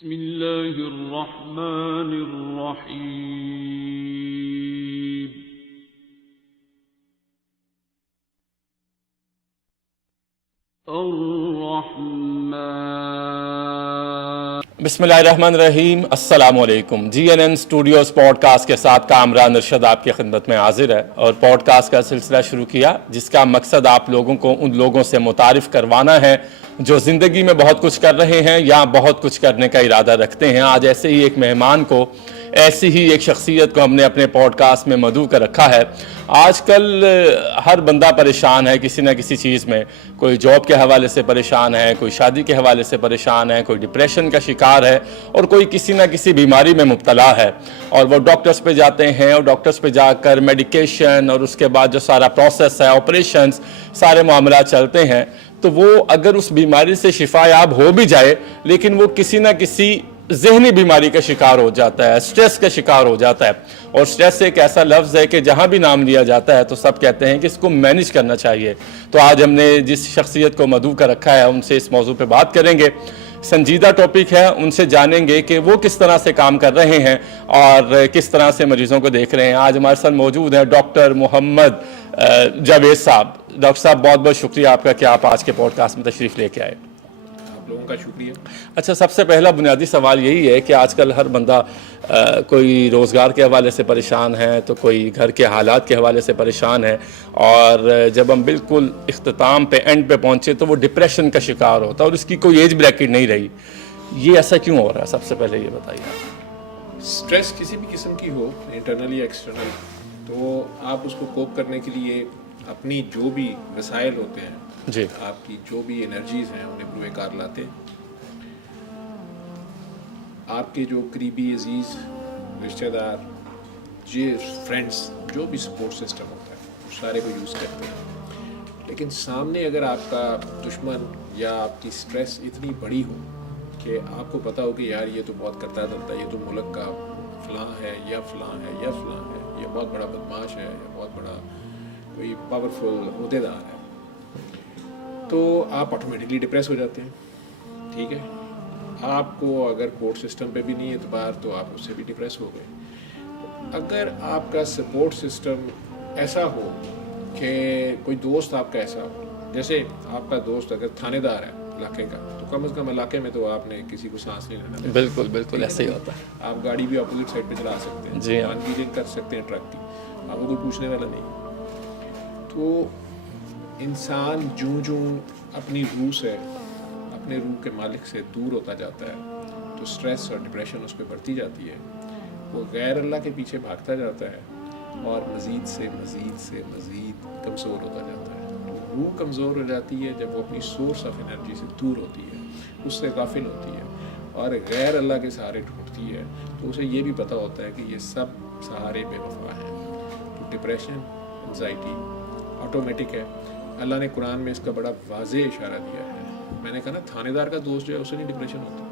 بسم اللہ الرحمن الرحیم الرحمن بسم اللہ الرحمن الرحیم۔ السلام علیکم۔ GNN اسٹوڈیوز پوڈ کاسٹ کے ساتھ کامران ارشد آپ کی خدمت میں حاضر ہے اور پوڈ کاسٹ کا سلسلہ شروع کیا جس کا مقصد آپ لوگوں کو ان لوگوں سے متعارف کروانا ہے جو زندگی میں بہت کچھ کر رہے ہیں یا بہت کچھ کرنے کا ارادہ رکھتے ہیں۔ آج ایسے ہی ایک مہمان کو، ایسی ہی ایک شخصیت کو ہم نے اپنے پوڈ کاسٹ میں مدعو کر رکھا ہے۔ آج کل ہر بندہ پریشان ہے کسی نہ کسی چیز میں، کوئی جاب کے حوالے سے پریشان ہے، کوئی شادی کے حوالے سے پریشان ہے، کوئی ڈپریشن کا شکار ہے اور کوئی کسی نہ کسی بیماری میں مبتلا ہے، اور وہ ڈاکٹرز پہ جاتے ہیں اور ڈاکٹرز پہ جا کر میڈیکیشن اور اس کے بعد جو سارا پروسیس ہے، آپریشنز، سارے معاملات چلتے ہیں، تو وہ اگر اس بیماری سے شفا یاب ہو بھی جائے لیکن وہ کسی نہ کسی ذہنی بیماری کا شکار ہو جاتا ہے، سٹریس کا شکار ہو جاتا ہے۔ اور سٹریس ایک ایسا لفظ ہے کہ جہاں بھی نام لیا جاتا ہے تو سب کہتے ہیں کہ اس کو مینیج کرنا چاہیے۔ تو آج ہم نے جس شخصیت کو مدعو کر رکھا ہے ان سے اس موضوع پہ بات کریں گے۔ سنجیدہ ٹاپک ہے، ان سے جانیں گے کہ وہ کس طرح سے کام کر رہے ہیں اور کس طرح سے مریضوں کو دیکھ رہے ہیں۔ آج ہمارے ساتھ موجود ہیں ڈاکٹر محمد جاوید صاحب۔ ڈاکٹر صاحب بہت بہت شکریہ آپ کا کہ آپ آج کے پوڈ کاسٹ میں تشریف لے کے آئے۔ آپ لوگوں کا شکریہ۔ اچھا، سب سے پہلا بنیادی سوال یہی ہے کہ آج کل ہر بندہ کوئی روزگار کے حوالے سے پریشان ہے تو کوئی گھر کے حالات کے حوالے سے پریشان ہے، اور جب ہم بالکل اختتام پہ اینڈ پہ پہنچے تو وہ ڈپریشن کا شکار ہوتا ہے اور اس کی کوئی ایج بریکٹ نہیں رہی۔ یہ ایسا کیوں ہو رہا ہے؟ سب سے پہلے یہ بتائیے۔ سٹریس کسی بھی قسم کی ہو، انٹرنل یا ایکسٹرنل، تو آپ اس کو کوپ کرنے کے لیے اپنی جو بھی وسائل ہوتے ہیں، جی، آپ کی جو بھی انرجیز ہیں انہیں بروئے کار لاتے ہیں۔ آپ کے جو قریبی عزیز رشتہ دار، فرینڈس، جو بھی سپورٹ سسٹم ہوتا ہے وہ سارے کو یوز کرتے ہیں، لیکن سامنے اگر آپ کا دشمن یا آپ کی سٹریس اتنی بڑی ہو کہ آپ کو پتہ ہو کہ یار یہ تو بہت کرتا دھرتا ہے، یہ تو ملک کا فلاں ہے یا فلاں ہے یا فلاں ہے، یہ بہت بڑا بدماش ہے یا بہت بڑا کوئی پاورفل عہدے دار ہے، تو آپ آٹومیٹکلی ڈپریس ہو جاتے ہیں۔ ٹھیک ہے، آپ کو اگر کورٹ سسٹم پہ بھی نہیں اعتبار تو آپ اس سے بھی ڈپریس ہو گئے۔ اگر آپ کا سپورٹ سسٹم ایسا ہو کہ کوئی دوست آپ کا ایسا ہو، جیسے آپ کا دوست اگر تھانے دار ہے علاقے کا، تو کم از کم علاقے میں تو آپ نے کسی کو سانس نہیں لینا۔ بالکل بالکل ایسا ہی ہوتا ہے۔ آپ گاڑی بھی اپوزٹ سائڈ پہ چلا سکتے ہیں، جی ہاں، انگیجنگ کر سکتے ہیں ٹرک کی، آپ کو کوئی پوچھنے والا نہیں۔ تو انسان جوں اپنی روح سے، اپنے روح کے مالک سے دور ہوتا جاتا ہے تو سٹریس اور ڈپریشن اس پہ بڑھتی جاتی ہے، وہ غیر اللہ کے پیچھے بھاگتا جاتا ہے اور مزید سے مزید کمزور ہوتا جاتا ہے۔ روح کمزور ہو جاتی ہے جب وہ اپنی سورس آف انرجی سے دور ہوتی ہے، اس سے غافل ہوتی ہے اور غیر اللہ کے سہارے ڈھونڈتی ہے، تو اسے یہ بھی پتہ ہوتا ہے کہ یہ سب سہارے بے وفا ہیں۔ تو ڈپریشن، انزائٹی آٹومیٹک ہے۔ اللہ نے قرآن میں اس کا بڑا واضح اشارہ دیا ہے۔ میں نے کہا نا، تھانے دار کا دوست جو ہے اسے نہیں ڈپریشن ہوتا۔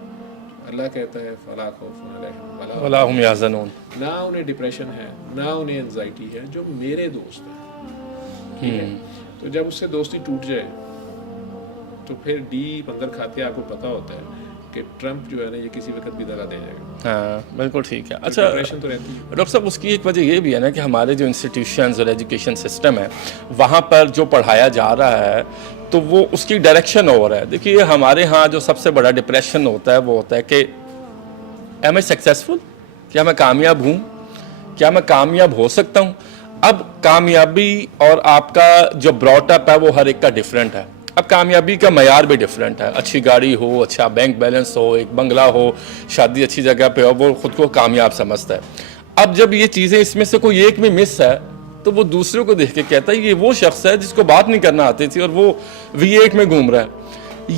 اللہ کہتا ہے فَلَا خَوْفٌ عَلَيْهِمْ وَلَا هُمْ يَحْزَنُونَ۔ نہ انہیں ڈپریشن ہے نہ انہیں انزائٹی ہے، جو میرے دوست ہیں۔ ٹھیک ہے، تو جب اس سے دوستی ٹوٹ جائے تو پھر ڈیپ اندر کھاتے آپ کو پتہ ہوتا ہے کہ ٹرمپ جو ہے نا یہ کسی وقت بھی دگا دے جائے گا۔ ہاں بالکل ٹھیک ہے۔ اچھا ڈپریشن تو رہتی ہے۔ ڈاکٹر صاحب، اس کی ایک وجہ یہ بھی ہے نا کہ ہمارے جو انسٹیٹیوشنز اور ایجوکیشن سسٹم ہے وہاں پر جو پڑھایا جا رہا ہے تو وہ اس کی ڈائریکشن اور ہے۔ دیکھیے ہمارے ہاں جو سب سے بڑا ڈپریشن ہوتا ہے وہ ہوتا ہے کہ ایم اے سکسیزفل، کیا میں کامیاب ہوں، کیا میں کامیاب ہو سکتا ہوں۔ اب کامیابی اور آپ کا جو براٹ اپ ہے وہ ہر ایک کا ڈیفرنٹ ہے۔ اب کامیابی کا معیار بھی ڈیفرنٹ ہے۔ اچھی گاڑی ہو، اچھا بینک بیلنس ہو، ایک بنگلہ ہو، شادی اچھی جگہ پہ ہو، وہ خود کو کامیاب سمجھتا ہے۔ اب جب یہ چیزیں اس میں سے کوئی ایک میں مس ہے تو وہ دوسروں کو دیکھ کے کہتا ہے یہ وہ شخص ہے جس کو بات نہیں کرنا آتی تھی اور وہ V8 میں گھوم رہا ہے۔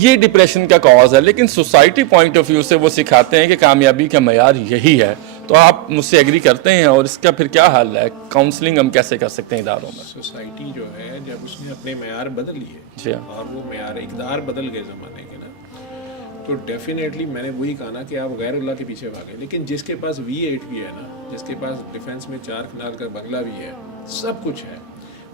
یہ ڈپریشن کا کاز ہے، لیکن سوسائٹی پوائنٹ آف ویو سے وہ سکھاتے ہیں کہ کامیابی کا معیار یہی ہے۔ تو آپ مجھ سے ایگری کرتے ہیں؟ اور اس کا پھر کیا حل ہے؟ کاؤنسلنگ ہم کیسے کر سکتے ہیں اداروں میں؟ سوسائٹی جو ہے جب اس نے اپنے معیار بدل لیے جی اور وہ معیار اقدار بدل گئے زمانے کے نا، تو ڈیفینیٹلی میں نے وہی کہا نا کہ آپ غیر اللہ کے پیچھے بھاگیں۔ لیکن جس کے پاس V8 بھی ہے نا، جس کے پاس ڈیفینس میں 4 کنال کا بنگلہ بھی ہے، سب کچھ ہے،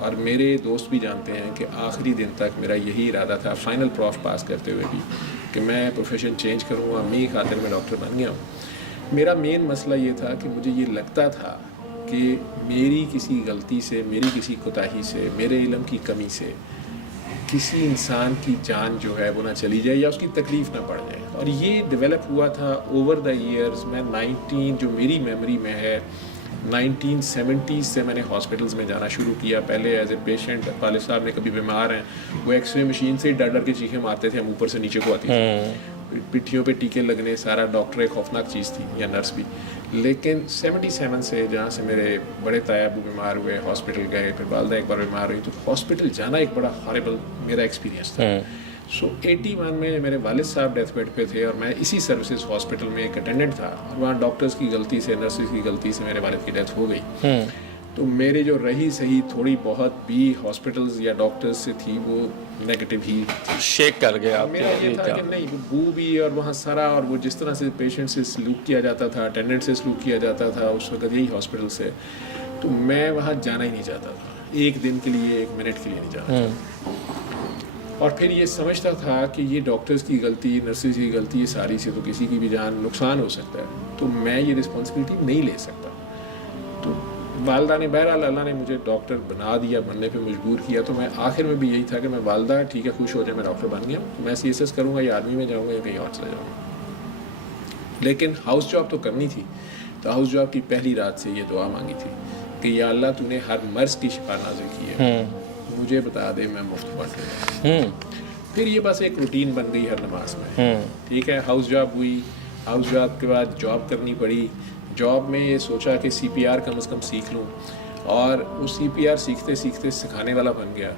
اور میرے دوست بھی جانتے ہیں کہ آخری دن تک میرا یہی ارادہ تھا فائنل پروف پاس کرتے ہوئے بھی کہ میں پروفیشن چینج کروں گا. امی کی خاطر میں ڈاکٹر بن گیا ہوں. میرا مین مسئلہ یہ تھا کہ مجھے یہ لگتا تھا کہ میری کسی غلطی سے, میری کسی کوتاہی سے, میرے علم کی کمی سے کسی انسان کی جان جو ہے وہ نہ چلی جائے یا اس کی تکلیف نہ پڑ جائے. اور یہ ڈیولپ ہوا تھا اوور دا ایئرز. میں 19 جو میری میموری میں ہے 1970s سے میں نے ہاسپٹلز میں جانا شروع کیا. پہلے ایز اے پیشنٹ والد صاحب نے کبھی بیمار ہیں وہ ایکس رے مشین سے ڈر ڈر کے چیخیں مارتے تھے, ہم اوپر سے نیچے کو آتی تھی, پٹھیوں پہ ٹیکے لگنے, سارا ڈاکٹر ایک خوفناک چیز تھی یا نرس بھی. لیکن 77 سے جہاں سے میرے بڑے تایا ابو بیمار ہوئے, ہاسپٹل گئے, پھر والدہ ایک بار بیمار ہوئی, تو ہاسپٹل جانا ایک بڑا ہاربل میرا ایکسپیرینس تھا. سو 81 میں میرے والد صاحب ڈیتھ بیڈ پہ تھے اور میں اسی سروسز ہاسپٹل میں ایک اٹینڈنٹ تھا, اور وہاں ڈاکٹرز کی غلطی سے, نرسز کی غلطی سے میرے والد کی ڈیتھ ہو گئی. تو میرے جو رہی صحیح تھوڑی بہت بھی ہاسپٹلز یا ڈاکٹرز سے تھی وہ نیگیٹو ہی شیک کر گیا. میرا یہ تھا کہ نہیں, بو بھی اور وہاں سارا, اور وہ جس طرح سے پیشنٹ سے سلوک کیا جاتا تھا, اٹینڈنٹ سے سلوک کیا جاتا تھا اس وقت یہی ہاسپٹل سے, تو میں وہاں جانا ہی نہیں چاہتا تھا. ایک دن کے لیے, ایک منٹ کے لیے نہیں جانا چاہتا. اور پھر یہ سمجھتا تھا کہ یہ ڈاکٹرز کی غلطی, نرسز کی غلطی, یہ ساری سے تو کسی کی بھی جان نقصان ہو سکتا ہے, تو میں یہ رسپانسبلٹی نہیں لے سکتا. تو والدہ نے, بہرحال اللہ نے مجھے ڈاکٹر بنا دیا, بننے پہ مجبور کیا. تو میں آخر میں بھی یہی تھا کہ میں والدہ ٹھیک ہے خوش ہو جائے میں ڈاکٹر بن گیا, میں سی ایس ایس کروں گا یا آرمی میں جاؤں گا یا کہیں اور چلا جاؤں گا. لیکن ہاؤس جاب تو کرنی تھی. تو ہاؤس جاب کی پہلی رات سے یہ دعا مانگی تھی کہ یا اللہ تو نے ہر مرض کی شفا نازل کی ہے, مجھے بتا دے میں مفت بانٹ لوں. پھر یہ بس ایک روٹین بن گئی ہر نماز میں. ٹھیک ہے, ہاؤس جاب ہوئی, ہاؤس جاب کے بعد جاب کرنی پڑی. جاب میں یہ سوچا کہ سی پی آر کم از کم سیکھ لوں, اور وہ سی پی آر سیکھتے سیکھتے سکھانے والا بن گیا.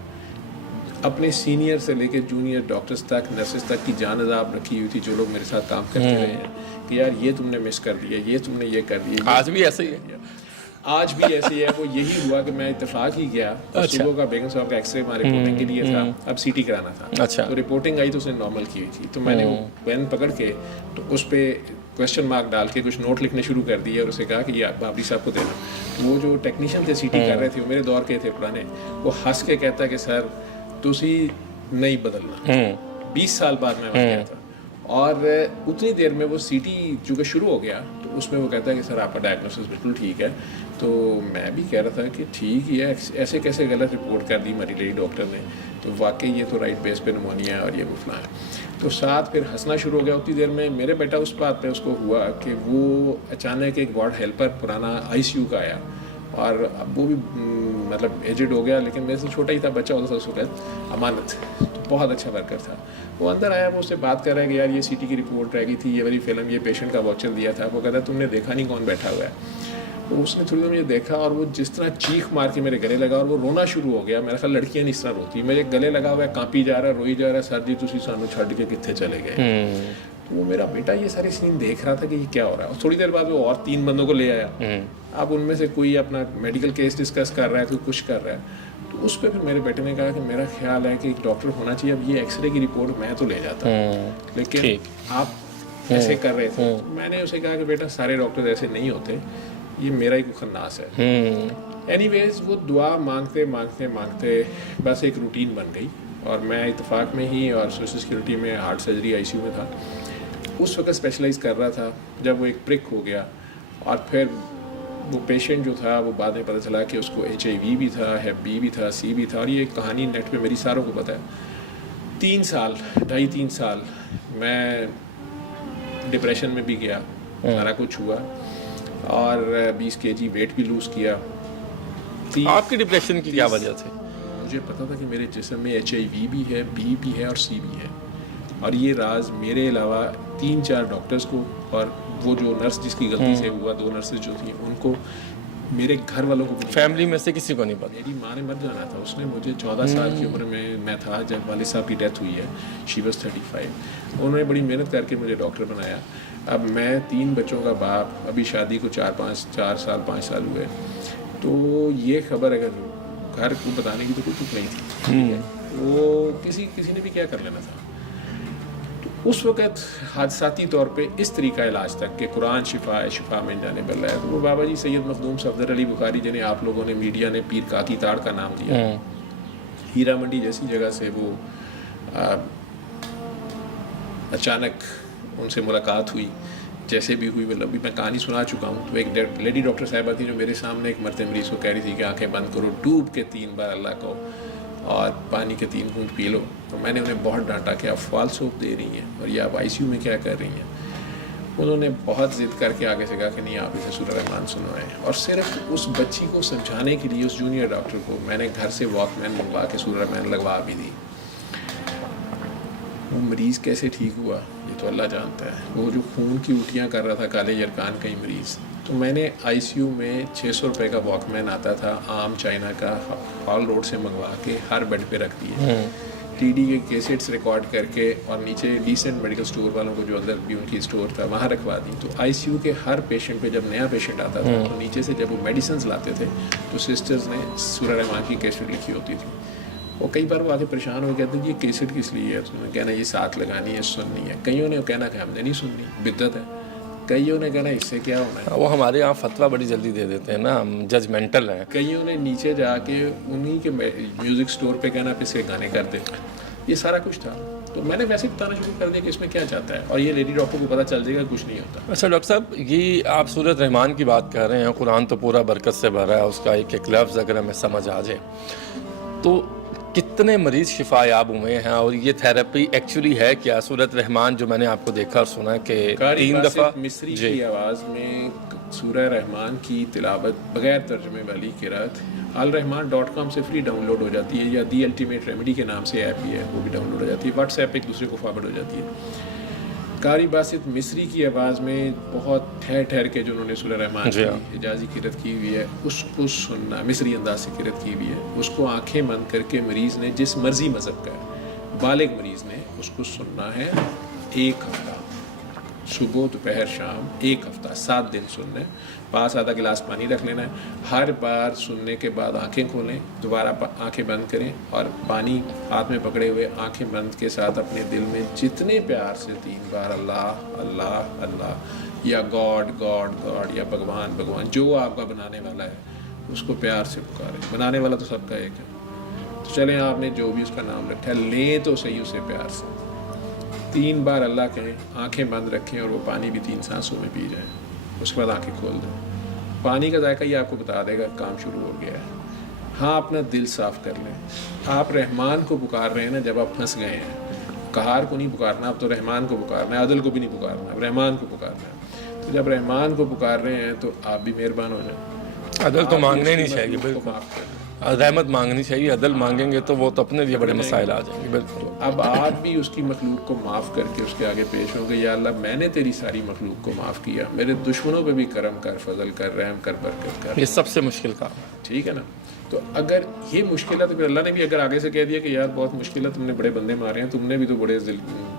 اپنے سینئر سے لے کے جونیئر ڈاکٹرز تک, نرسز تک کی جان عذاب رکھی ہوئی تھی جو لوگ میرے ساتھ کام کرتے رہے ہیں کہ یار یہ تم نے مس کر دیا, یہ تم نے یہ کر دیا. آج بھی ایسے ہی ہے. آج بھی ایسے ہی ہے. وہ یہی ہوا کہ میں اتفاق ہی گیا, صبح کا بیگم صاحب کا ایکس رے وہاں رپورٹنگ کے لیے تھا, اب سی ٹی کرانا تھا. تو رپورٹنگ آئی تو اس نے نارمل کی ہوئی تھی, تو میں نے وہ پین پکڑ کے تو اس پہ کویشچن مارک ڈال کے کچھ نوٹ لکھنے شروع کر دیے, اور اسے کہا کہ یہ بابری صاحب کو دینا. وہ جو ٹیکنیشین تھے سی ٹی کر رہے تھے, وہ میرے دور کے تھے پرانے, وہ ہنس کے کہتا کہ سر تسی نہیں بدلنا. 20 سال بعد میں وہاں گیا تھا, اور اتنی دیر میں وہ سی ٹی چونکہ شروع ہو گیا تو اس میں وہ کہتا ہے کہ سر آپ کا ڈائگنوسس بالکل ٹھیک ہے. تو میں بھی کہہ رہا تھا کہ ٹھیک ہی ہے, ایسے کیسے غلط رپورٹ کر دی ہماری لیڈی ڈاکٹر نے, تو واقعی یہ تو رائٹ بیس پہ نمونیا ہے اور یہ وہ فلاں ہے. تو ساتھ پھر ہنسنا شروع ہو گیا. اتنی دیر میں میرے بیٹا اس بات پہ اس کو ہوا کہ وہ اچانک ایک وارڈ ہیلپر پرانا آئی سی یو کا آیا, اور اب وہ بھی مطلب ایجڈ ہو گیا, لیکن میرے سے چھوٹا ہی تھا, بچہ ہوتا تھا اس وقت, امانت, تو بہت اچھا ورکر تھا. وہ اندر آیا, وہ اس سے بات کر رہا ہے کہ یار یہ سی ٹی کی رپورٹ رہ گئی تھی, یہ والی فلم, یہ پیشنٹ کا واچر دیا تھا. وہ کہتا ہے تم نے دیکھا نہیں کون بیٹھا ہوا ہے. تو اس نے تھوڑی دیر مجھے دیکھا, اور وہ جس طرح چیخ مار کے میرے گلے لگا, اور وہ رونا شروع ہو گیا. میرا خیال لڑکیاں نہیں اس طرح روتی, میرے گلے لگا ہوا ہے, کانپی جا رہا ہے, روئی جا رہا ہے, سر جی تسی سانو چھڈ کے کتنے چلے گئے. تو وہ میرا بیٹا یہ ساری سین دیکھ رہا تھا کہ یہ کیا ہو رہا ہے. اور تھوڑی دیر بعد وہ اور 3 بندوں کو لے آیا. اب ان میں سے کوئی اپنا میڈیکل کیس ڈسکس کر رہا ہے, کوئی کچھ کر رہا ہے. تو اس پہ پھر میرے بیٹے نے کہا کہ میرا خیال ہے کہ ایک ڈاکٹر ہونا چاہیے, اب یہ ایکس رے کی رپورٹ میں تو لے جاتا لیکن آپ ایسے کر رہے تھے. میں نے اسے کہا کہ بیٹا سارے ڈاکٹر ایسے نہیں ہوتے, یہ میرا ہی کوئی خناس ہے. اینی ویز وہ دعا مانگتے مانگتے مانگتے بس ایک روٹین بن گئی, اور میں اتفاق میں ہی اور سوشل سیکورٹی میں heart surgery I C U میں تھا. اس وقت اسپیشلائز کر رہا تھا. جب وہ ایک پرک ہو گیا, اور پھر وہ پیشنٹ جو تھا وہ بعد میں پتہ چلا کہ اس کو HIV بھی تھا, ہیپ بی بھی تھا, سی بھی تھا. اور یہ کہانی نیٹ پہ میری ساروں کو پتہ ہے. 3 سال 2.5-3 سال میں ڈپریشن میں بھی گیا, سارا کچھ ہوا, اور 20 kg ویٹ بھی لوز کیا. آپ کی ڈپریشن کی کیا وجہ تھی؟ مجھے پتا تھا کہ میرے جسم میں HIV بھی ہے, بی بھی ہے, اور سی بھی ہے. اور یہ راز میرے علاوہ 3-4 ڈاکٹرز کو, اور وہ جو نرس جس کی غلطی سے ہوا, 2 نرسز جو تھیں ان کو, میرے گھر والوں کو, فیملی میں سے کسی کو نہیں پتا. میری ماں نے مر جانا تھا. اس نے مجھے 14 سال کی عمر میں تھا جب والد صاحب کی ڈیتھ ہوئی ہے. She was 35. انہوں نے بڑی محنت کر کے مجھے ڈاکٹر بنایا. اب میں 3 بچوں کا باپ, ابھی شادی کو 4 سال 5 سال ہوئے. تو یہ خبر اگر گھر کو بتانے کی تو کوئی تک نہیں تھی. وہ کسی نے بھی کیا کر لینا تھا. تو اس وقت حادثاتی طور پہ اس طریقہ علاج تک کہ قرآن شفا ہے، شفا من جانب اللہ ہے، تو وہ بابا جی سید مخدوم صفدر علی بخاری جنہیں آپ لوگوں نے میڈیا نے پیر کاکی تاڑ کا نام دیا، ہیرا منڈی جیسی جگہ سے وہ اچانک ان سے ملاقات ہوئی، جیسے بھی ہوئی، مطلب میں کہانی سنا چکا ہوں. تو ایک لیڈی ڈاکٹر صاحبہ تھی جو میرے سامنے ایک مرتے مریض کو کہہ رہی تھی کہ آنکھیں بند کرو، ڈوب کے 3 بار اللہ کو اور پانی کے 3 گھونٹ پی لو. تو میں نے انہیں بہت ڈانٹا کہ آپ فال سوپ دے رہی ہیں اور یہ آپ آئی سی یو میں کیا کر رہی ہیں. انہوں نے بہت ضد کر کے آگے سے کہا کہ نہیں آپ اسے سورہ رحمان سنوائیں، اور صرف اس بچی کو سمجھانے کے لیے اس جونیئر ڈاکٹر کو میں نے گھر سے واک مین منگوا کے سورہ رحمان لگوا بھی دی. وہ مریض کیسے ٹھیک ہوا یہ تو اللہ جانتا ہے. وہ جو خون کی الٹیاں کر رہا تھا کالے یرکان کا ہی مریض، تو میں نے آئی سی یو میں 600 روپے کا واک مین آتا تھا عام چائنا کا، ہال روڈ سے منگوا کے ہر بیڈ پہ رکھ دیے، ٹی ڈی کے کیسٹس ریکارڈ کر کے، اور نیچے ڈیسنٹ میڈیکل اسٹور والوں کو جو اندر بھی ان کی اسٹور تھا وہاں رکھوا دی. تو آئی سی یو کے ہر پیشنٹ پہ جب نیا پیشنٹ آتا تھا تو نیچے سے جب وہ میڈیسنز لاتے تھے تو سسٹرز نے سورہ رحمان کی کیسٹ لکھی ہوتی تھی. وہ کئی بار وہ آگے پریشان ہو کہتے ہیں یہ کیسٹ کس لیے ہے، تو انہوں نے کہنا یہ ساتھ لگانی ہے، سننی ہے. کئیوں نے کہنا کہ ہم نے نہیں سننی، بدعت ہے. کئیوں نے کہنا اس سے کیا ہونا ہے. وہ ہمارے یہاں فتویٰ بڑی جلدی دے دیتے ہیں نا، ہم ججمنٹل ہیں. کئیوں نے نیچے جا کے انہی کے میوزک سٹور پہ کہنا پہ سے گانے کر دے. یہ سارا کچھ تھا. تو میں نے ویسے بتانا شروع کر دیا کہ اس میں کیا چاہتا ہے، اور یہ لیڈی ڈاکٹر کو پتہ چل جائے گا کچھ نہیں ہوتا. اچھا ڈاکٹر صاحب، یہ آپ سورۃ رحمان کی بات کر رہے ہیں، قرآن تو پورا برکت سے بھرا ہے، اس کا ایک ایک لفظ اگر ہمیں سمجھ آ جائے تو کتنے مریض شفا یاب ہوئے ہیں، اور یہ تھراپی ایکچولی ہے کیا؟ سورۃ رحمان جو میں نے آپ کو دیکھا اور سنا کہ 3 دفعہ مصری کی آواز میں سورہ رحمان کی تلاوت بغیر ترجمے والی قرات alrahman.com سے فری ڈاؤن لوڈ ہو جاتی ہے، یا دی الٹیمیٹ ریمیڈی کے نام سے ایپ بھی ہے، وہ بھی ڈاؤن لوڈ ہو جاتی ہے. واٹس ایپ ایک دوسرے کو فارورڈ ہو جاتی ہے. قاری باسط مصری کی آواز میں بہت ٹھہر ٹھہر کے جو انہوں نے سورہ رحمان کی اجازی قرات کی ہوئی ہے اس کو سننا، مصری انداز سے قرات کی ہوئی ہے، اس کو آنکھیں بند کر کے مریض نے جس مرضی مذہب کا ہے، بالغ مریض نے اس کو سننا ہے 1 ہفتہ، صبح دوپہر شام 1 ہفتہ، 7 دن سننا ہے. پاس آدھا گلاس پانی رکھ لینا ہے. ہر بار سننے کے بعد آنکھیں کھولیں، دوبارہ آنکھیں بند کریں، اور پانی ہاتھ میں پکڑے ہوئے آنکھیں بند کے ساتھ اپنے دل میں جتنے پیار سے 3 بار اللہ اللہ اللہ، یا گاڈ گاڈ گاڈ، یا بھگوان بھگوان، جو آپ کا بنانے والا ہے اس کو پیار سے پکاریں. بنانے والا تو سب کا ایک ہے. تو چلیں آپ نے جو بھی اس کا نام رکھا ہے لیں تو صحیح اسے پیار سے. 3 بار اللہ کہیں، آنکھیں بند رکھیں، اور وہ پانی بھی 3 سانسوں میں پی جائیں. اس کے بعد آنکھیں کھول دیں. پانی کا ذائقہ یہ آپ کو بتا دے گا کام شروع ہو گیا ہے. ہاں اپنا دل صاف کر لیں. آپ رحمان کو پکار رہے ہیں نا جب آپ پھنس گئے ہیں. قہار کو نہیں پکارنا، اب تو رحمان کو پکارنا ہے. عدل کو بھی نہیں پکارنا، اب رحمان کو پکارنا ہے. تو جب رحمان کو پکار رہے ہیں تو آپ بھی مہربان ہو جائیں. عدل تو مانگنے نہیں چاہیے، بالکل رحمت مانگنی چاہیے. عدل مانگیں گے تو وہ تو اپنے لیے بڑے مسائل آ جائیں گے. بالکل. اب آپ بھی اس کی مخلوق کو معاف کر کے اس کے آگے پیش ہوں گے، یا اللہ میں نے تیری ساری مخلوق کو معاف کیا، میرے دشمنوں پہ بھی کرم کر، فضل کر، رحم کر، برکت کر. یہ سب سے مشکل کام ہے. ٹھیک ہے نا. تو اگر یہ مشکل ہے تو پھر اللہ نے بھی اگر آگے سے کہہ دیا کہ یار بہت مشکل ہے، تم نے بڑے بندے مارے ہیں، تم نے بھی تو بڑے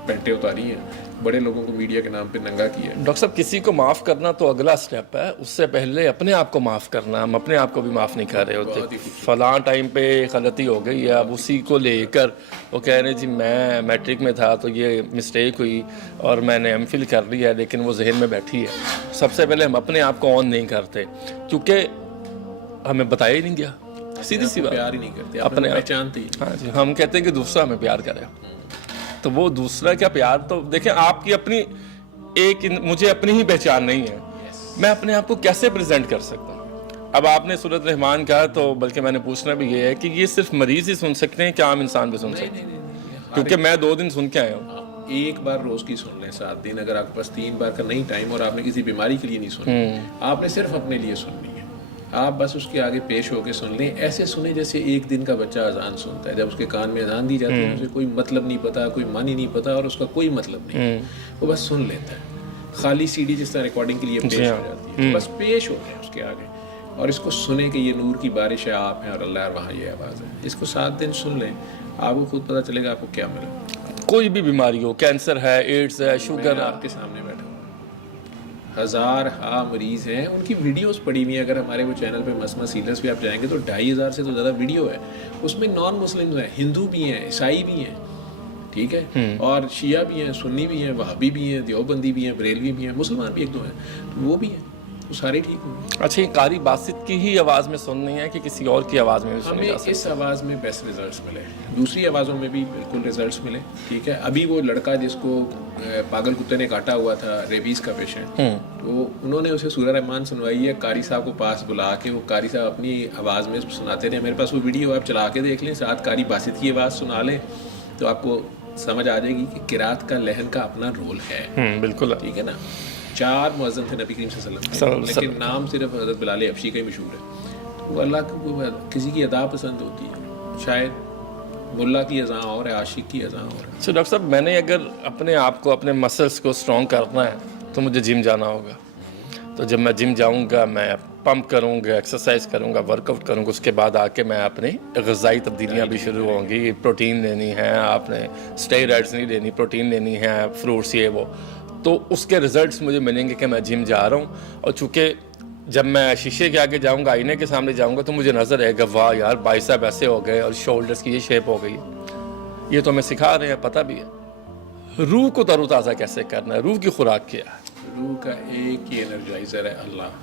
پینٹیں اتاری ہیں، بڑے لوگوں کو میڈیا کے نام پہ ننگا کیا ہے. ڈاکٹر صاحب کسی کو معاف کرنا تو اگلا سٹیپ ہے، اس سے پہلے اپنے آپ کو معاف کرنا. ہم اپنے آپ کو بھی معاف نہیں کر رہے ہوتے. فلاں ٹائم پہ غلطی ہو گئی ہے، اب اسی کو لے کر وہ کہہ رہے جی میں میٹرک میں تھا تو یہ مسٹیک ہوئی اور میں نے ایم فل کر لیا ہے، لیکن وہ ذہن میں بیٹھی ہے. سب سے پہلے ہم اپنے آپ کو آن نہیں کرتے کیونکہ ہمیں بتایا ہی نہیں گیا. سیدھی سی بات، پیار ہی نہیں کرتے، اپنے پہچانتے ہی. ہاں جی، ہم کہتے ہیں کہ دوسرا ہمیں پیار کرے. تو وہ دوسرا کیا پیار، تو دیکھیں آپ کی اپنی ایک، مجھے اپنی ہی پہچان نہیں ہے، میں اپنے آپ کو کیسے پریزنٹ کر سکتا ہوں. اب آپ نے سورۃ رحمان کہا تو بلکہ میں نے پوچھنا بھی یہ ہے کہ یہ صرف مریض ہی سن سکتے ہیں کہ عام انسان بھی سن سکتے ہیں؟ کیونکہ میں 2 دن سن کے آیا ہوں. 1 بار روز کی سن لیں 7 دن. اگر آپ کے پاس 3 بار کا نہیں ٹائم اور آپ نے کسی بیماری کے لیے نہیں سنی، آپ نے صرف اپنے لیے سننی ہے. آپ بس اس کے آگے پیش ہو کے سن لیں. ایسے سنیں جیسے 1 دن کا بچہ اذان سنتا ہے. جب اس کے کان میں اذان دی جاتی ہے اسے کوئی مطلب نہیں پتا، کوئی معنی نہیں پتا، اور اس کا کوئی مطلب نہیں، وہ بس سن لیتا ہے. خالی سی ڈی جس طرح ریکارڈنگ کے لیے پیش ہو جاتی ہے، بس پیش ہو جائیں اس کے آگے اور اس کو سنیں کہ یہ نور کی بارش ہے، آپ ہیں اور اللہ، اور وہاں یہ آواز ہے. اس کو 7 دن سن لیں، آپ کو خود پتہ چلے گا آپ کو کیا ملا. کوئی بھی بیماری ہو، کینسر ہے، ایڈز ہے، شوگر ہے، آپ کے سامنے بیٹھا ہوں، 1000 مریض ہیں، ان کی ویڈیوز پڑی ہوئی ہیں. اگر ہمارے وہ چینل پہ مسمہ سیلس پہ آپ جائیں گے تو 2500 سے تو زیادہ ویڈیو ہے. اس میں نان مسلم ہیں، ہندو بھی ہیں، عیسائی بھی ہیں. ٹھیک ہے, اور شیعہ بھی ہیں, سنی بھی ہیں, وہابی بھی ہیں, دیوبندی بھی ہیں, بریلوی بھی ہیں, مسلمان بھی ایک دو ہیں, تو وہ بھی ہیں, وہ سارے ٹھیک ہوں گے. اچھا, یہ قاری باسط کی ہی آواز میں سننی ہے کہ کسی اور کی آواز میں بھی سنی جا ہمیں سکتی اس آواز میں بیسٹ ریزلٹس ملے, دوسری آوازوں میں بھی بالکل ریزلٹس ملے. ٹھیک ہے, ابھی وہ لڑکا جس کو پاگل کتے نے کاٹا ہوا تھا, ریبیز کا پیشنٹ, تو انہوں نے اسے سورہ رحمان سنوائی ہے, قاری صاحب کو پاس بلا کے, وہ قاری صاحب اپنی آواز میں سناتے رہے. میرے پاس وہ ویڈیو آپ چلا کے دیکھ لیں, ساتھ قاری باسط کی آواز سنا لیں, تو آپ کو سمجھ آ جائے گی کہ قرات کا لہن کا اپنا رول ہے. بالکل. ٹھیک ہے نا, 4 مؤذن تھے نبی کریم صلی اللہ علیہ وسلم, لیکن نام صرف حضرت بلال حبشی کا ہی مشہور ہے. وہ اللہ کو کسی کی ادا پسند ہوتی ہے, شاید ملا کی اذاں اور ہے, عاشق کی اذاں اور ہے. ڈاکٹر صاحب, میں نے اگر اپنے آپ کو, اپنے مسلس کو اسٹرانگ کرنا ہے تو مجھے جم جانا ہوگا. تو جب میں جم جاؤں گا, میں پمپ کروں گا, ایکسرسائز کروں گا, ورک آؤٹ کروں گا, اس کے بعد آ کے میں اپنی غذائی تبدیلیاں بھی شروع ہوں گی. پروٹین لینی ہے آپ نے, اسٹیرائڈس نہیں لینی, پروٹین لینی ہے, فروٹس یہ وہ, تو اس کے رزلٹس مجھے ملیں گے کہ میں جم جا رہا ہوں. اور چونکہ جب میں شیشے کے آگے جاؤں گا, آئینے کے سامنے جاؤں گا, تو مجھے نظر آئے گا واہ یار بائسیپ ایسے ہو گئے اور شولڈرس کی یہ شیپ ہو گئی. یہ تو ہمیں سکھا رہے ہیں, پتہ بھی ہے. روح کو تر و تازہ کیسے کرنا ہے, روح کی خوراک کیا ہے؟ روح کا ایک ہی انرجائزر ہے اللہ.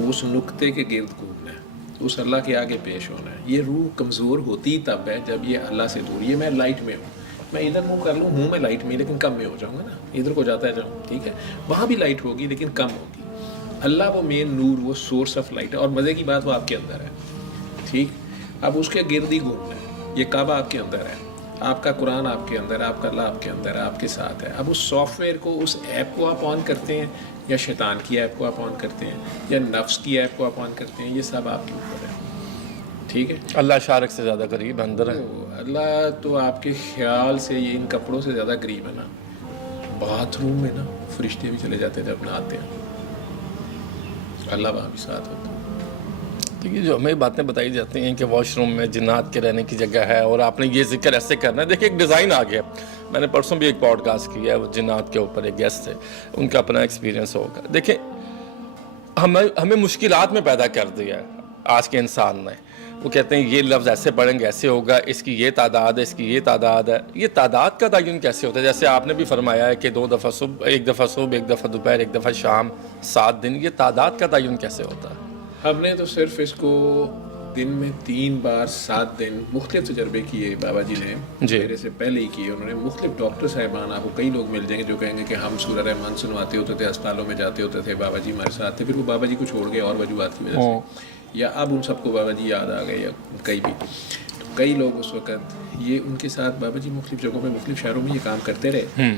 اس نقطے کے گرد گھومنا ہے, اس اللہ کے آگے پیش ہونا ہے. یہ روح کمزور ہوتی تب ہے جب یہ اللہ سے دور. یہ میں لائٹ میں ہوں, میں ادھر منہ کر لوں, میں لائٹ میں, لیکن کم میں ہو جاؤں گا نا, ادھر کو جاتا ہے جاؤں, ٹھیک ہے, وہاں بھی لائٹ ہوگی لیکن کم ہوگی. اللہ وہ مین نور, وہ سورس آف لائٹ ہے, اور مزے کی بات وہ آپ کے اندر ہے. ٹھیک, اب اس کے گرد ہی گھومنا ہے. یہ کعبہ آپ کے اندر ہے, آپ کا قرآن آپ کے اندر ہے, آپ کا اللہ آپ کے اندر ہے, آپ کے ساتھ ہے. اب اس سافٹ ویئر کو, اس ایپ کو آپ آن کرتے ہیں, یا شیطان کی ایپ کو آپ آن کرتے ہیں, یا نفس کی ایپ کو آپ آن کرتے ہیں, یہ سب آپ کے اوپر ہے. ٹھیک ہے, اللہ شارک سے زیادہ قریب اندر ہے. اللہ تو آپ کے خیال سے یہ ان کپڑوں سے زیادہ قریب ہے نا. باتھ روم میں نا فرشتے بھی چلے جاتے تھے اپنا, آتے ہیں, اللہ وہاں بھی ساتھ ہوتا ہے. تو یہ جو ہمیں باتیں بتائی جاتی ہیں کہ واش روم میں جنات کے رہنے کی جگہ ہے, اور آپ نے یہ ذکر ایسے کرنا ہے. دیکھیں ایک ڈیزائن آ گیا, میں نے پرسوں بھی ایک پوڈ کاسٹ کیا ہے, وہ جنات کے اوپر ایک گیسٹ تھے, ان کا اپنا ایکسپیرینس ہوگا. دیکھیں ہمیں مشکلات میں پیدا کر دیا ہے آج کے انسان نے. وہ کہتے ہیں یہ لفظ ایسے پڑھیں گے ایسے ہوگا, اس کی یہ تعداد ہے, اس کی یہ تعداد ہے. یہ تعداد کا تعین کیسے ہوتا ہے؟ جیسے آپ نے بھی فرمایا ہے کہ 2 دفعہ صبح, ایک دفعہ صبح, ایک دفعہ دوپہر, ایک دفعہ شام, 7 دن. یہ تعداد کا تعین کیسے ہوتا ہے؟ ہم نے تو صرف اس کو دن میں 3 بار 7 دن مختلف تجربے کیے بابا جی نے, میرے سے پہلے ہی کیے. انہوں نے مختلف ڈاکٹر صاحبان, آپ کو کئی لوگ مل جائیں گے جو کہیں گے کہ ہم سورہ رحمان سنواتے ہوتے تھے, اسپتالوں میں جاتے ہوتے تھے, بابا جی ہمارے ساتھ تھے, پھر وہ بابا جی کو چھوڑ گئے اور وجوہات کی وجہ سے, یا اب ان سب کو بابا جی یاد آ گئے, یا کئی بھی. کئی لوگ اس وقت یہ ان کے ساتھ بابا جی مختلف جگہوں میں, مختلف شہروں میں یہ کام کرتے رہے.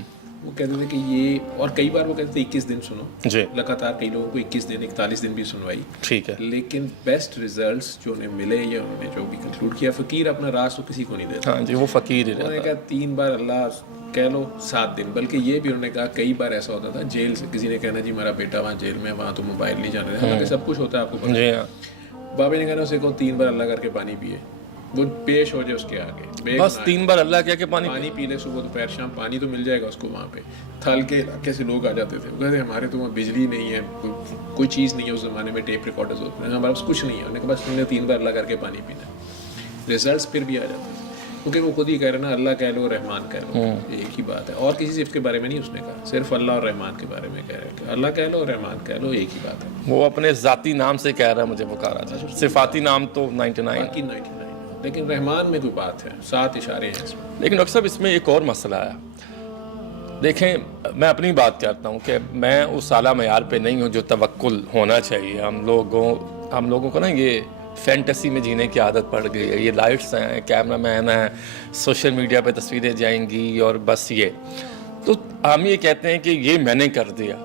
وہ کہتے تھے کہ یہ, اور کئی بار وہ کہتے تھے 21 دن سنو, جی لگاتار کئی لوگوں کو 21 دن 41 دن بھی سنوائی. ٹھیک ہے, لیکن بیسٹ ریزلٹس جو انہیں ملے, یا انہوں نے جو بھی کنکلوڈ کیا, فقیر اپنا راز تو کسی کو نہیں دیتا. ہاں جی, وہ فقیر ہی انہوں نے رہتا ہے. کہا 3 بار اللہ کہہ لو 7 دن, بلکہ یہ بھی انہوں نے کہا کئی بار ایسا ہوتا تھا جیل سے کسی نے کہنا جی ہمارا بیٹا وہاں جیل میں, وہاں تو موبائل نہیں جانے دیتا, حالانکہ سب کچھ ہوتا ہے آپ کو پتہ. جی ہاں, بابا نے کہنا اسے کو 3 بار اللہ کر کے پانی پیے, وہ پیش ہو جائے اس کے آگے, بس 3 بار اللہ کہہ کے پانی پی لے, صبح دوپہر شام, پانی تو مل جائے گا اس کو. وہاں پہ تھل کے علاقے سے لوگ آ جاتے تھے, وہ کہتے ہیں ہمارے تو وہاں بجلی نہیں ہے, کوئی چیز نہیں ہے. اس زمانے میں ٹیپ ریکارڈرز ہوتے ہیں, ہمارے پاس کچھ نہیں ہے. انہوں نے کہا بس تم نے 3 بار اللہ کر کے پانی پینا. ریزلٹس پھر بھی آ جاتے ہیں, کیونکہ وہ خود ہی کہہ رہے ہیں نا, اللہ کہہ لو رحمان کہہ لو, ایک ہی بات ہے. اور کسی صفت کے بارے میں نہیں اس نے کہا, صرف اللہ اور رحمان کے بارے میں کہہ رہے ہیں کہ اللہ کہہ لو رحمان کہہ لو, ایک ہی بات ہے. وہ اپنے ذاتی نام سے کہہ رہا ہے, مجھے پکارا تھا. صفاتی نام تو 99, باقی 99, لیکن رحمان میں کوئی بات ہے, 7 اشارے ہیں اس میں. لیکن ڈاکٹر صاحب اس میں ایک اور مسئلہ ہے. دیکھیں میں اپنی بات کرتا ہوں کہ میں اس اعلیٰ معیار پہ نہیں ہوں جو توکل ہونا چاہیے. ہم لوگوں کو نا یہ فینٹیسی میں جینے کی عادت پڑ گئی ہے. یہ لائٹس ہیں, کیمرہ مین ہیں, سوشل میڈیا پہ تصویریں جائیں گی, اور بس یہ. تو ہم یہ کہتے ہیں کہ یہ میں نے کر دیا.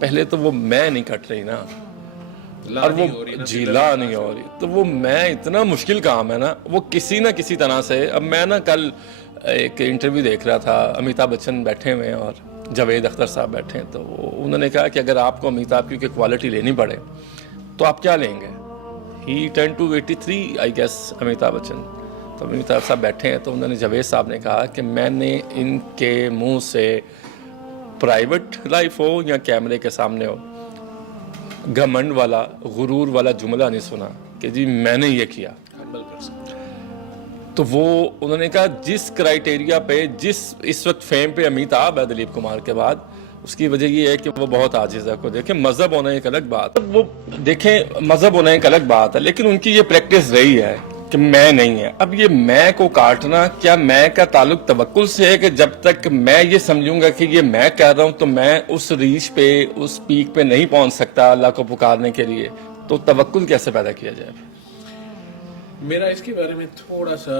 پہلے تو وہ میں نہیں کٹ رہی نا, اور وہ جیلا نہیں ہو رہی, تو وہ میں اتنا مشکل کام ہے نا, وہ کسی نہ کسی طرح سے. اب میں نا کل ایک انٹرویو دیکھ رہا تھا, امیتابھ بچن بیٹھے ہوئے اور جاوید اختر صاحب بیٹھے ہیں, تو انہوں نے کہا کہ اگر آپ کو امیتابھ کی کوالٹی لینی پڑے تو آپ کیا لیں گے. He turn to 83 I guess, Amitabh Bachchan. تو امیتابھ صاحب بیٹھے ہیں, تو انہوں نے جاوید صاحب نے کہا کہ میں نے ان کے منہ سے پرائیویٹ لائف ہو یا کیمرے کے سامنے ہو گھمنڈ والا, غرور والا جملہ نہیں سنا کہ جی میں نے یہ کیا. تو وہ انہوں نے کہا جس کرائٹیریا پہ جس اس وقت فیم پہ امیتابھ ہے دلیپ کمار کے بعد، اس کی وجہ یہ ہے کہ وہ بہت عاجز ہے. کو دیکھیں مذہب ہونا ایک الگ بات ہے، وہ دیکھیں مذہب ہونا ایک الگ بات ہے، لیکن ان کی یہ پریکٹس رہی ہے کہ میں نہیں ہے. اب یہ میں کو کاٹنا، کیا میں کا تعلق توکل سے ہے کہ جب تک میں یہ سمجھوں گا کہ یہ میں کہہ رہا ہوں تو میں اس ریچ پہ اس پیک پہ نہیں پہنچ سکتا اللہ کو پکارنے کے لیے، تو توکل کیسے پیدا کیا جائے؟ میرا اس کے بارے میں تھوڑا سا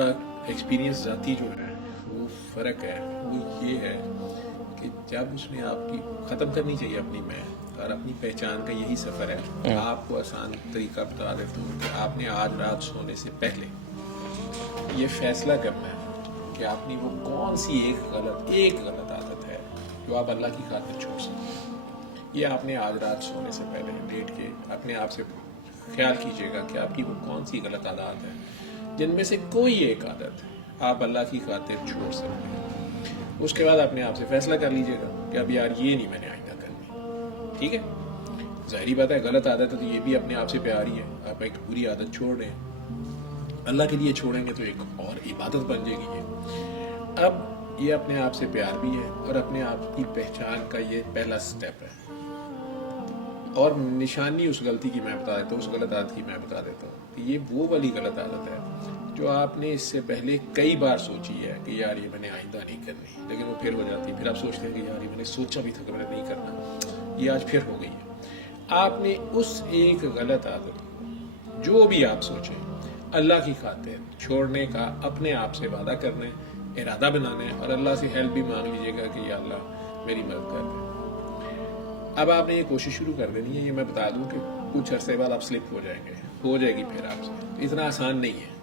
ایکسپیرینس ذاتی جو ہے وہ فرق ہے. وہ یہ ہے کہ جب اس نے آپ کی ختم کرنی چاہیے اپنی میں، اور اپنی پہچان کا یہی سفر ہے. آپ کو آسان طریقہ بتا دیتا ہوں کہ آپ نے آج رات سونے سے پہلے یہ فیصلہ کرنا ہے کہ آپ نے وہ کون سی ایک غلط عادت ہے جو آپ اللہ کی خاطر چھوڑ سکیں. یہ آپ نے آج رات سونے سے پہلے لیٹ کے اپنے آپ سے خیال کیجئے گا کہ آپ کی وہ کون سی غلط عادات ہے جن میں سے کوئی ایک عادت آپ اللہ کی خاطر چھوڑ سکتے ہیں. اس کے بعد اپنے آپ سے فیصلہ کر لیجئے گا کہ اب یار یہ نہیں میں نے آئندہ کرنی. ٹھیک ہے، ظاہری بات ہے غلط عادت ہے تو یہ بھی اپنے آپ سے پیاری ہے. آپ ایک بری عادت چھوڑ رہے ہیں، اللہ کے لیے چھوڑیں گے تو ایک اور عبادت بن جائے گی. یہ اب یہ اپنے آپ سے پیار بھی ہے اور اپنے آپ کی پہچان کا یہ پہلا سٹیپ ہے. اور نشانی اس غلطی کی میں بتا دیتا ہوں، اس غلط عادت کی میں بتا دیتا ہوں کہ یہ وہ والی غلط عادت ہے جو آپ نے اس سے پہلے کئی بار سوچی ہے کہ یار یہ میں نے آئندہ نہیں کرنی، لیکن وہ پھر ہو جاتی ہے. پھر آپ سوچتے ہیں کہ یار یہ میں نے سوچا بھی تھا کہ میں نے نہیں کرنا، یہ آج پھر ہو گئی ہے. آپ نے اس ایک غلط عادت جو بھی آپ سوچیں اللہ کی خاطر چھوڑنے کا اپنے آپ سے وعدہ کرنا ہے، ارادہ بنانا ہے، اور اللہ سے ہیلپ بھی مانگ لیجیے گا کہ یا اللہ میری مدد کر دے. اب آپ نے یہ کوشش شروع کر دینی ہے. یہ میں بتا دوں کہ کچھ عرصے بعد آپ سلپ ہو جائیں گے، ہو جائے گی پھر آپ سے. اتنا آسان نہیں ہے،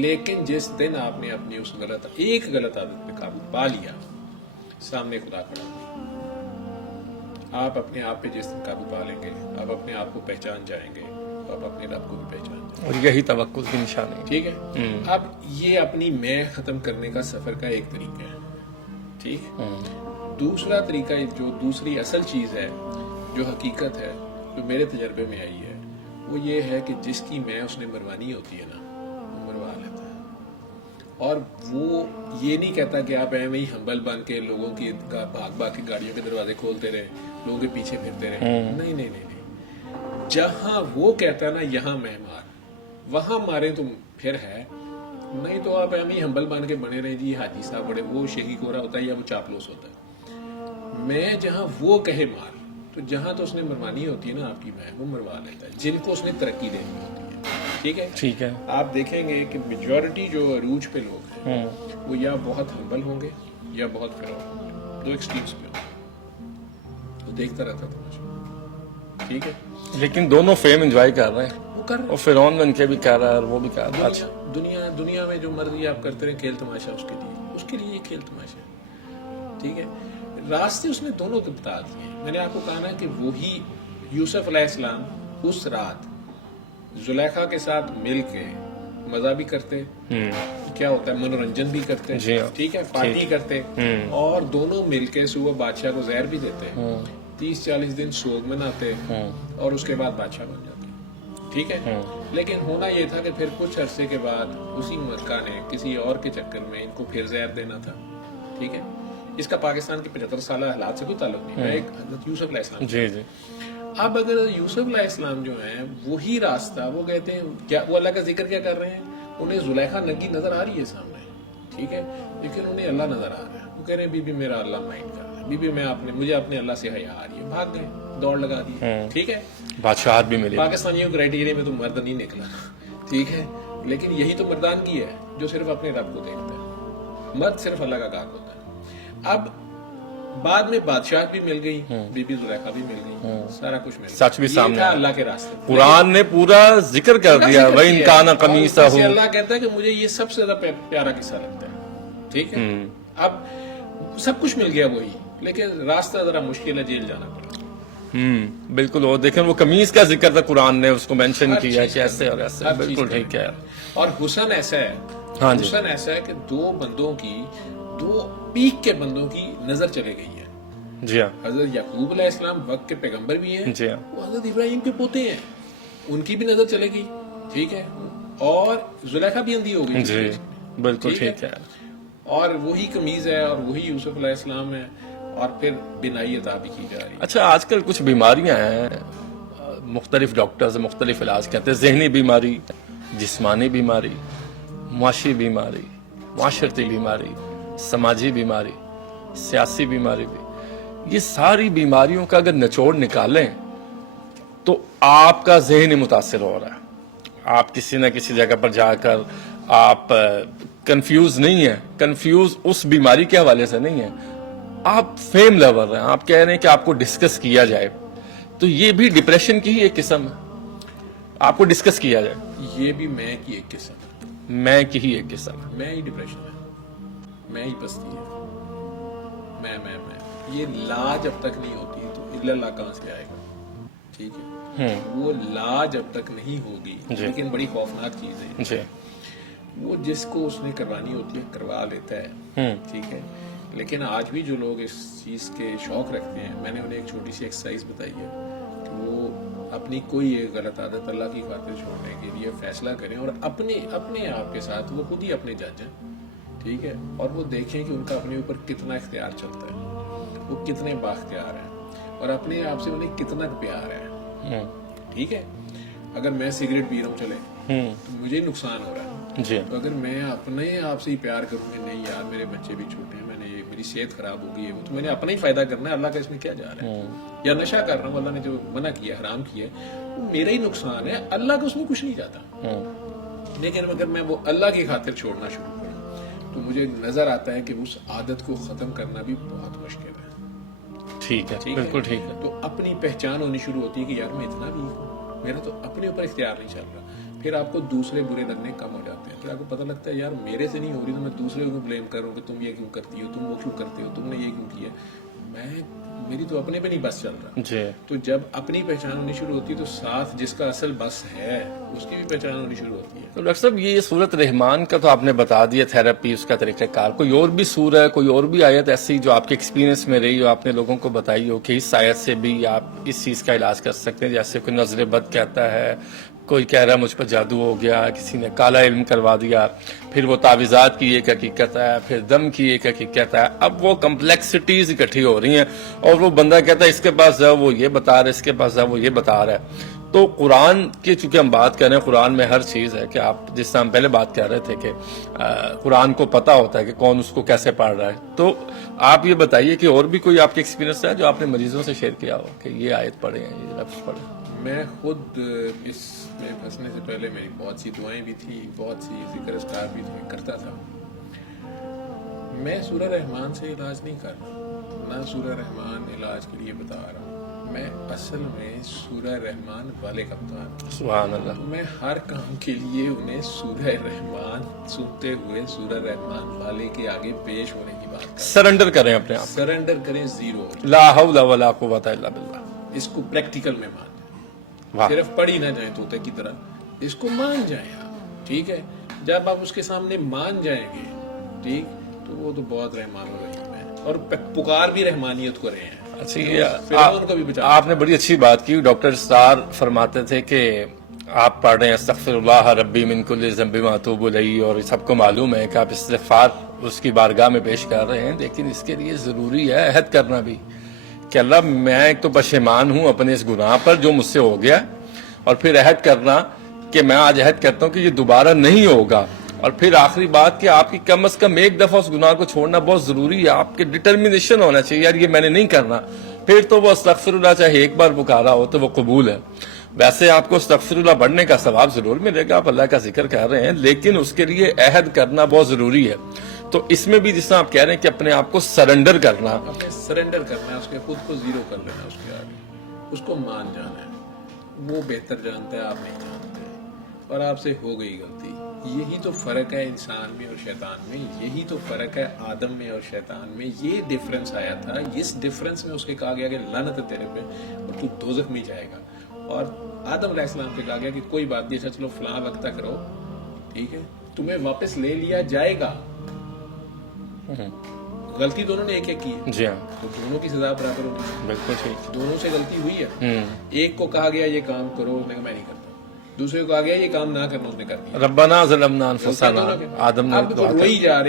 لیکن جس دن آپ نے اپنی اس ایک غلط عادت پہ قابو پا لیا، سامنے خدا کھڑا ہوگا. آپ اپنے آپ پہ جس دن قابو پا لیں گے، آپ اپنے آپ کو پہچان جائیں گے، آپ اپنے رب کو بھی پہچان جائیں گے. اور یہی توکل کی نشانی ہے. ٹھیک ہے، اب یہ اپنی میں ختم کرنے کا سفر کا ایک طریقہ ہے. ٹھیک، دوسرا طریقہ جو دوسری اصل چیز ہے جو حقیقت ہے جو میرے تجربے میں آئی ہے، وہ یہ ہے کہ جس کی میں اس نے مروانی ہوتی ہے نا، وہ مروا لیتا ہے. اور وہ یہ نہیں کہتا کہ آپ ایویں ہی ہمبل بن کے لوگوں کی بھاگ کے گاڑیوں کے دروازے کھولتے رہے، لوگوں کے پیچھے پھرتے رہے. نہیں نہیں نہیں نہیں، جہاں وہ کہتا ہے نا یہاں میں مار، وہاں مارے تو پھر ہے. نہیں تو آپ ایویں ہی ہمبل بن کے بنے رہے جی حاجی صاحب بڑے، وہ شیخی کورا ہوتا ہے یا وہ چاپلوس ہوتا ہے. میں جہاں وہ کہے مار، تو جہاں تو اس نے مروانی ہوتی ہے نا آپ کی میں، وہ مروا لیتا ہے جن کو اس نے ترقی دینی ہوتی ہے. ٹھیک ہے، ٹھیک ہے. آپ دیکھیں گے کہ میجورٹی جو عروج پہ لوگ ہیں وہ یا بہت ہمبل ہوں گے یا بہت فرعون ہوں گے. دو ایکسٹریمز پہ ہوں گے. وہ دیکھتا رہتا تھا. ٹھیک ہے، لیکن دونوں فیم انجوائے کر رہے ہیں. وہ کر رہے اور فرعون بن کے بھی کر رہا ہے اور وہ بھی کر رہا ہے. دنیا میں جو مرضی آپ کرتے رہیں، کھیل تماشا اس کے لیے یہ کھیل تماشا. ٹھیک ہے، راستے اس نے دونوں کو بتا دیے. میں نے آپ کو کہا نا کہ وہی یوسف علیہ السلام اس رات زلیخا کے ساتھ مل کے مزہ بھی کرتے، کیا ہوتا ہے منورنجن بھی کرتے، ٹھیک ہے، پارٹی کرتے، اور دونوں مل کے صبح بادشاہ کو زہر بھی دیتے، 30-40 دن سوگ مناتے، اور اس کے بعد بادشاہ بن جاتے. ٹھیک ہے، لیکن ہونا یہ تھا کہ پھر کچھ عرصے کے بعد اسی مکہ نے کسی اور کے چکر میں ان کو پھر زہر دینا تھا. ٹھیک ہے، اس کا پاکستان کی 75 سالہ حالات سے کوئی تعلق نہیں ہے. ایک حضرت یوسف علیہ السلام. جی جی. اب اگر یوسف علیہ السلام جو ہیں وہی راستہ، وہ کہتے ہیں کیا وہ اللہ کا ذکر کیا کر رہے ہیں، انہیں زلیخا ننگی نظر آ رہی ہے سامنے، ٹھیک ہے، لیکن انہیں اللہ نظر آ رہا ہے. وہ کہہ رہے ہیں بی بی میرا اللہ مائنڈ کر رہا ہے، بی بی مجھے اپنے اللہ سے حیا آ رہی ہے. بھاگ گئے، دوڑ لگا دی. ٹھیک ہے، بادشاہت بھی ملی. پاکستانیوں کرائٹیریا میں تو مرد نہیں نکلا. ٹھیک ہے، لیکن یہی تو مردانگی ہے جو صرف اپنے رب کو دیکھتا ہے. مرد صرف اللہ کا گاہک ہوتا ہے. اب بعد میں بادشاہت بھی مل گئی، بی بی زلیخا بھی مل گئی، سارا کچھ مل گیا. سچ بھی سامنے تھا اللہ کے راستے. قرآن نے پورا ذکر کر دیا، وَإِن كَانَ قَمِيصَهُ. اللہ کہتا ہے کہ مجھے یہ سب سے زیادہ پیارا قصہ لگتا ہے. ٹھیک ہے، اب سب کچھ مل گیا وہی، لیکن راستہ ذرا مشکل ہے، جیل جانا پڑا. بالکل. اور دیکھیں وہ قمیص کا ذکر تھا، قرآن نے اس کو مینشن کیا کہ ایسے اور ایسے. بالکل ٹھیک ہے. اور حسن ایسا ہے، حسن ایسا ہے کہ دو پیک کے بندوں کی نظر چلے گئی ہے. جی ہاں. حضرت یعقوب علیہ السلام وقت کے پیغمبر بھی ہیں، جی ہاں، وہ حضرت ابراہیم کے پوتے ہیں، ان کی بھی نظر چلے گئی. ٹھیک ہے، اور زلیخا بھی اندھی ہو گئی. بالکل ٹھیک ہے. اور وہی قمیض ہے اور وہی یوسف علیہ السلام ہے اور پھر بینائی عطا بھی کی جا رہی ہے. اچھا آج کل کچھ بیماریاں ہیں, مختلف ڈاکٹرز مختلف علاج کہتے ہیں, ذہنی بیماری, جسمانی بیماری, معاشی بیماری, معاشرتی بیماری, سماجی بیماری, سیاسی بیماری بھی. یہ ساری بیماریوں کا اگر نچوڑ نکالیں تو آپ کا ذہن متاثر ہو رہا ہے. آپ کسی نہ کسی جگہ پر جا کر آپ کنفیوز نہیں ہیں. کنفیوز اس بیماری کے حوالے سے نہیں ہیں, آپ فیم لیور ہیں, آپ کہہ رہے ہیں کہ آپ کو ڈسکس کیا جائے. تو یہ بھی ڈپریشن کی ہی ایک قسم ہے, آپ کو ڈسکس کیا جائے. یہ بھی میں کی ایک قسم ہے, میں کی ہی ایک قسم ہے. میں ہی ڈپریشن ہے, میں ہی پستی ہے, میں یہ لا جب تک نہیں ہوتی تو الا اللہ کہاں سے آئے گا. ٹھیک ہے, وہ لا جب تک نہیں ہوگی, لیکن بڑی خوفناک چیز ہے. جی, وہ جس کو اس نے کروانی ہوتی ہے کروا لیتا ہے. ٹھیک ہے, لیکن آج بھی جو لوگ اس چیز کے شوق رکھتے ہیں, میں نے انہیں ایک چھوٹی سی ایکسرسائز بتائی ہے کہ وہ اپنی کوئی ایک غلط عادت اللہ کی خاطر چھوڑنے کے لیے فیصلہ کریں اور اپنے آپ کے ساتھ وہ خود ہی اپنے جج ہیں. ٹھیک ہے, اور وہ دیکھیں کہ ان کا اپنے اوپر کتنا اختیار چلتا ہے, وہ کتنے بااختیار ہیں اور اپنے آپ سے انہیں کتنا پیار ہے. ٹھیک ہے, اگر میں سگریٹ پی رہا ہوں چلے تو مجھے نقصان ہو رہا ہے. جی, تو اگر میں اپنے آپ سے ہی پیار کروں گا, نہیں یار میرے بچے بھی چھوٹے ہیں, میری صحت خراب ہو گئی ہے, وہ تو میں نے اپنا ہی فائدہ کرنا ہے, اللہ کا اس میں کیا جا رہا ہے. یا نشہ کر رہا ہوں, اللہ نے جو منع کیا حرام کیا ہے وہ میرا ہی نقصان ہے, اللہ کا اس میں کچھ نہیں جاتا. لیکن اگر میں وہ اللہ کی خاطر چھوڑنا شروع کروں تو مجھے نظر آتا ہے کہ اس عادت کو ختم کرنا بھی بہت مشکل ہے. ٹھیک ہے, بالکل ٹھیک ہے. تو اپنی پہچان ہونی شروع ہوتی ہے کہ یار میں اتنا بھی ہوں, میرا تو اپنے اوپر اختیار نہیں چل رہا. پھر آپ کو دوسرے برے لگنے کم ہو جاتے ہیں. پھر آپ کو پتہ لگتا ہے یار میرے سے نہیں ہو رہی تو میں دوسرے کو بلیم کر رہا ہوں کہ تم یہ کیوں کرتی ہو, تم وہ کیوں کرتے ہو, تم نے یہ کیوں کیا. میری تو اپنے پہ نہیں بس چل رہا. جی, تو جب اپنی پہچان ہونی شروع ہوتی ہے تو ساتھ جس کا اصل بس ہے اس کی بھی پہچان ہونی شروع ہوتی ہے. تو ڈاکٹر صاحب یہ سورت رحمان کا تو آپ نے بتا دیا تھراپی, اس کا طریقہ کار. کوئی اور بھی سورہ, کوئی اور بھی آیت ایسی جو آپ کے ایکسپیرینس میں رہی ہو, آپ نے لوگوں کو بتائی ہو کہ اس آیت سے بھی آپ اس چیز کا علاج کر سکتے ہیں؟ جیسے کوئی نظر بد کہتا ہے, کوئی کہہ رہا ہے مجھ پر جادو ہو گیا, کسی نے کالا علم کروا دیا, پھر وہ تعویذات کی ایک حقیقت ہے, پھر دم کی ایک حقیقت ہے. اب وہ کمپلیکسٹیز اکٹھی ہو رہی ہیں اور وہ بندہ کہتا ہے اس کے پاس جاؤ وہ یہ بتا رہا ہے, اس کے پاس جاؤ وہ یہ بتا رہا ہے. تو قرآن کی چونکہ ہم بات کر رہے ہیں, قرآن میں ہر چیز ہے کہ آپ جس طرح ہم پہلے بات کر رہے تھے کہ قرآن کو پتہ ہوتا ہے کہ کون اس کو کیسے پڑھ رہا ہے. تو آپ یہ بتائیے کہ اور بھی کوئی آپ کے ایکسپیرینس ہے جو آپ نے مریضوں سے شیئر کیا ہو کہ یہ آیت پڑھیں, یہ لفظ پڑھیں. میں خود اس میں پھنسنے سے پہلے میری بہت سی دعائیں بھی تھی, بہت سی ذکر اذکار بھی کرتا تھا. میں سورہ رحمان سے علاج نہیں کر رہا, نہ سورہ رحمان علاج کے لیے بتا رہا ہوں. میں اصل میں سورہ رحمان والے کا بتا رہا ہوں. سبحان اللہ. تو میں ہر کام کے لیے انہیں سورہ رحمان سنتے ہوئے سورہ رحمان والے کے آگے پیش ہونے کی بات کرتا ہوں. سرنڈر کریں اپنے آپ, سرنڈر کریں, زیرو, لا حول ولا قوت الا باللہ. اس کو پریکٹیکل میں مان واہ, صرف پڑھ ہی نہ جائیں طوطے کی طرح, اس کو مان جائیں آپ. ٹھیک ہے, جب آپ اس کے سامنے مان جائیں گے, ٹھیک, تو وہ تو بہت رحمان و رحیم ہے اور پکار بھی رحمانیت کو رہے ہیں. آپ نے بڑی اچھی بات کی. ڈاکٹر سار فرماتے تھے کہ آپ پڑھ رہے ہیں استغفر اللہ ربی من کل ذنب واتوب الیہ, اور سب کو معلوم ہے کہ آپ استغفار اس کی بارگاہ میں پیش کر رہے ہیں, لیکن اس کے لیے ضروری ہے عہد کرنا بھی کہ اللہ میں ایک تو پشیمان ہوں اپنے اس گناہ پر جو مجھ سے ہو گیا, اور پھر عہد کرنا کہ میں آج عہد کرتا ہوں کہ یہ دوبارہ نہیں ہوگا. اور پھر آخری بات کہ آپ کی کم از کم ایک دفعہ اس گناہ کو چھوڑنا بہت ضروری ہے. آپ کے ڈٹرمنیشن ہونا چاہیے, یار یہ میں نے نہیں کرنا. پھر تو وہ استغفر اللہ چاہے ایک بار پکارا ہو تو وہ قبول ہے. ویسے آپ کو استغفر اللہ پڑھنے کا ثواب ضرور ملے گا, آپ اللہ کا ذکر کر رہے ہیں, لیکن اس کے لیے عہد کرنا بہت ضروری ہے. تو اس میں بھی جس طرح آپ کہہ رہے ہیں کہ اپنے آپ کو سرنڈر کرنا, اپنے سرنڈر کرنا ہے, اس کے خود کو زیرو کر لینا, اس کے آگے اس کو مان جانا ہے. وہ بہتر جانتا ہے, آپ نہیں جانتے, اور آپ سے ہو گئی غلطی. یہی تو فرق ہے انسان میں اور شیطان میں, یہی تو فرق ہے آدم میں اور شیطان میں. یہ ڈفرنس آیا تھا, اس ڈفرنس میں اس کے کہا گیا کہ لعنت ہے تیرے پہ اور تو دوزخ میں جائے گا. اور آدم علیہ السلام پہ کہا گیا کہ کوئی بات نہیں, اچھا چلو فلاں وقت تک رہو, ٹھیک ہے, تمہیں واپس لے لیا جائے گا. غلطی دونوں نے ایک ایک کی ہے, جی ہاں, تو دونوں کی سزا برابر ہوگی. بالکل ٹھیک. دونوں سے غلطی ہوئی ہے. ایک کو کہا گیا یہ کام کرو, میں نہیں کرتا. دوسرے کو آ گیا یہ کام نہ کرنا، اس نے کر دیا. ربنا ظلمنا انفسنا، آدم نے اب روئی جا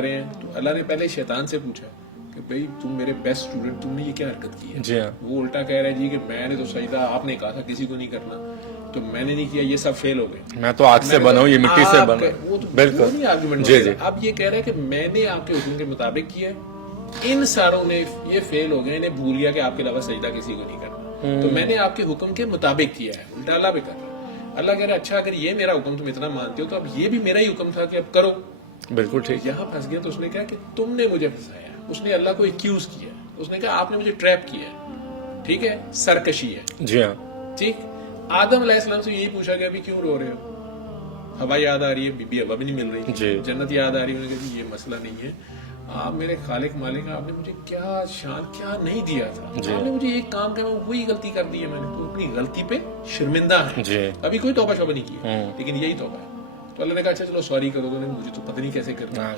رہے ہیں تو اللہ نے پہلے شیطان سے پوچھا کہ بھئی تم میرے بیسٹ اسٹوڈنٹ، تم نے یہ کیا حرکت کی ہے؟ جی ہاں، وہ الٹا کہہ رہا ہے جی کہ میں نے تو سجدہ آپ نے کہا تھا کسی کو نہیں کرنا تو میں نے نہیں کیا، یہ سب فیل ہو گئے، میں تو آگ سے بنا ہوں، یہ مٹی سے بنا. بالکل. جی جی، اب یہ کہہ رہے ہیں کہ میں نے آپ کے حکم کے مطابق کیا ہے، ان ساروں نے یہ فیل ہو گئے، انہیں بھول گیا کہ آپ کے علاوہ سجدہ کسی کو نہیں کرنا، تو میں نے آپ کے حکم کے مطابق کیا ہے. الٹا اللہ بھی کر رہا ہے. اللہ کہہ رہا ہے اچھا اگر یہ میرا حکم تم اتنا مانتے ہو تو اب یہ بھی میرا ہی حکم تھا کہ اب کرو. بالکل ٹھیک. یہاں پھنس گیا تو اس نے کہا کہ تم نے مجھے پھنسایا. اس نے اللہ کو ایکیوز کیا، اس نے کہا آپ نے مجھے ٹریپ کیا ہے، ٹھیک ہے، سرکشی ہے. جی ہاں، ٹھیک. آدم علیہ السلام سے یہی پوچھا گیا بھی کیوں رو رہے ہو؟ ہوا یاد آ رہی ہے، بی بی ہوا بھی نہیں مل رہی، جی. جنت یاد آ رہی ہے. انہوں نے کہا یہ مسئلہ نہیں ہے، آپ میرے خالق مالک، آپ نے مجھے کیا شان کیا نہیں دیا تھا، آپ نے مجھے ایک کام کیا، وہی غلطی کر دی ہے میں نے، تو اپنی غلطی پہ شرمندہ ہے. جی. ابھی کوئی توبہ شوبہ نہیں کی لیکن یہی توبہ ہے. تو اللہ نے کہا اچھا چلو سوری کرو. تو مجھے تو پتہ نہیں کیسے کرنا،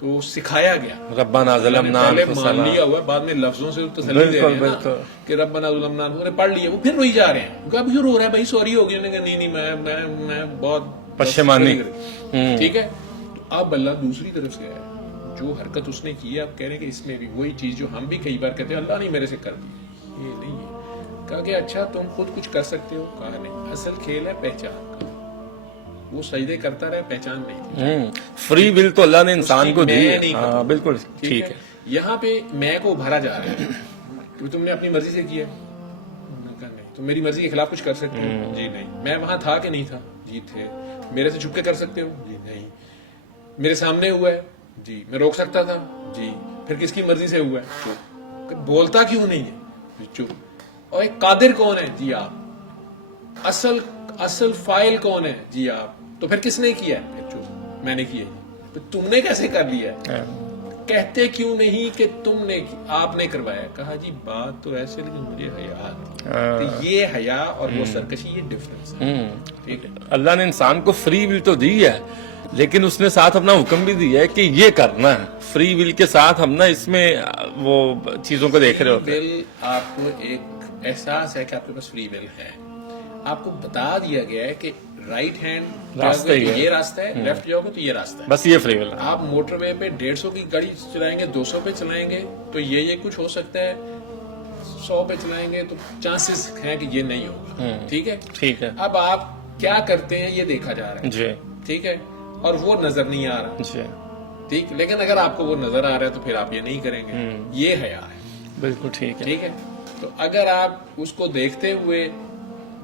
تو سکھایا گیا. ربنا ظلمنا پہلے انفسنا، مان لیا ہوا ہے، بعد میں لفظوں سے تسلی دے رہے ہیں نا کہ ربنا ظلمنا، انہوں نے پڑھ لیا، وہ پھر روئی جا رہے ہیں. اب کیوں رو رہا ہے بھائی؟ سوری ہو گئی. انہوں نے کہا نہیں میں بہت پشیمانی. ٹھیک ہے. تو اب اللہ دوسری طرف سے ہے، جو حرکت اس نے کی ہے اب کہہ رہے ہیں کہ اس میں بھی وہی چیز جو ہم بھی کئی بار کہتے ہیں اللہ نے میرے سے کر دی، یہ نہیں ہے. کہا کہ اچھا تم خود کچھ کر سکتے ہو؟ کہا نہیں. اصل کھیل ہے پہچان کا. وہ سجدے کرتا رہے، پہچان نہیں تھی. فری ول تو اللہ نے انسان کو دی. ہاں بالکل ٹھیک ہے. یہاں پہ میں کو ابھارا جا رہا ہے کہ تم نے اپنی مرضی سے کیا. نہیں. تم میری مرضی کے خلاف کچھ کر سکتے ہو؟ جی نہیں. میں وہاں تھا کہ نہیں تھا؟ جی تھے. میرے سے چھپ کے کر سکتے ہو؟ جی نہیں. میرے سامنے ہوا ہے؟ جی. میں روک سکتا تھا؟ جی. پھر کس کی مرضی سے ہوا ہے؟ چپ. بولتا کیوں نہیں ہے؟ چپ. اور ایک قادر کون ہے؟ جی آپ. اصل فائل کون ہے؟ جی آپ. تو پھر کس نے کیا ہے؟ پھر چپ. میں نے کیا. تو تم نے کیسے کر لیا؟ کہتے کیوں نہیں کہ تم نے آپ نے کروایا؟ کہا جی بات تو ایسے لیکن مجھے حیا آتی. یہ حیا اور وہ سرکشی، یہ ڈفرنس ہے. ٹھیک ہے. اللہ نے انسان کو فری ول تو دی ہے لیکن اس نے ساتھ اپنا حکم بھی دیا ہے کہ یہ کرنا ہے. فری ول کے ساتھ ہم نا اس میں وہ چیزوں کو دیکھ رہے ہوتے ہیں. آپ کو ایک احساس ہے کہ آپ کے پاس فری ول ہے. آپ کو بتا دیا گیا ہے کہ رائٹ ہینڈ راستہ یہ راستہ ہے، لیفٹ جاؤ گے تو یہ راستہ ہے. بس یہ فری ول ہے. آپ موٹر وے پہ 150 کی گاڑی چلائیں گے، 200 پہ چلائیں گے تو یہ کچھ ہو سکتا ہے. 100 پہ چلائیں گے تو چانسز ہیں کہ یہ نہیں ہوگا. ٹھیک ہے. ٹھیک ہے. اب آپ کیا کرتے ہیں یہ دیکھا جا رہا ہے. جی. ٹھیک ہے. اور وہ نظر نہیں آ رہا. جی. ٹھیک. لیکن اگر آپ کو وہ نظر آ رہا ہے تو پھر آپ یہ نہیں کریں گے. یہ حیا ہے. بالکل ٹھیک ہے. ٹھیک ہے. تو اگر آپ اس کو دیکھتے ہوئے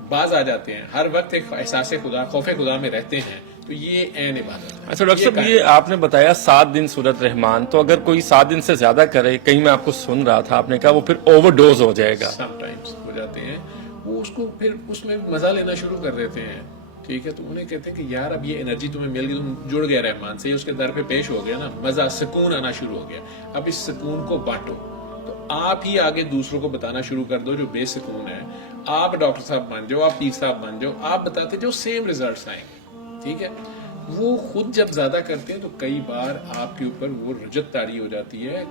باز آ جاتے ہیں، ہر وقت ایک احساس خدا، خوف خدا میں رہتے ہیں، تو یہ عین عبادت ہے. اچھا ڈاکٹر صاحب، یہ آپ نے بتایا 7 دن سورت رحمان، تو اگر کوئی 7 دن سے زیادہ کرے، کہیں میں آپ کو سن رہا تھا آپ نے کہا وہ پھر اوور ڈوز ہو جائے گا. سم ٹائمز ہو جاتے ہیں. وہ اس کو پھر اس میں مزہ لینا شروع کر دیتے ہیں. ٹھیک ہے. تو انہیں کہتے ہیں کہ یار اب یہ انرجی تمہیں مل گئی، تم جڑ گیا رحمان سے، اس کے در پہ پیش ہو گیا نا، مزہ سکون آنا شروع ہو گیا. اب اس سکون کو بانٹو. تو آپ ہی آگے دوسروں کو بتانا شروع کر دو جو بے سکون ہے. آپ ڈاکٹر صاحب بن جاؤ، آپ پیر صاحب بن جاؤ، آپ بتاتے جو سیم ریزلٹس آئیں گے. ٹھیک ہے. وہ خود جب زیادہ کرتے ہیں تو کئی بار آپ کے اوپر وہ رجت طاری ہو جاتی ہے،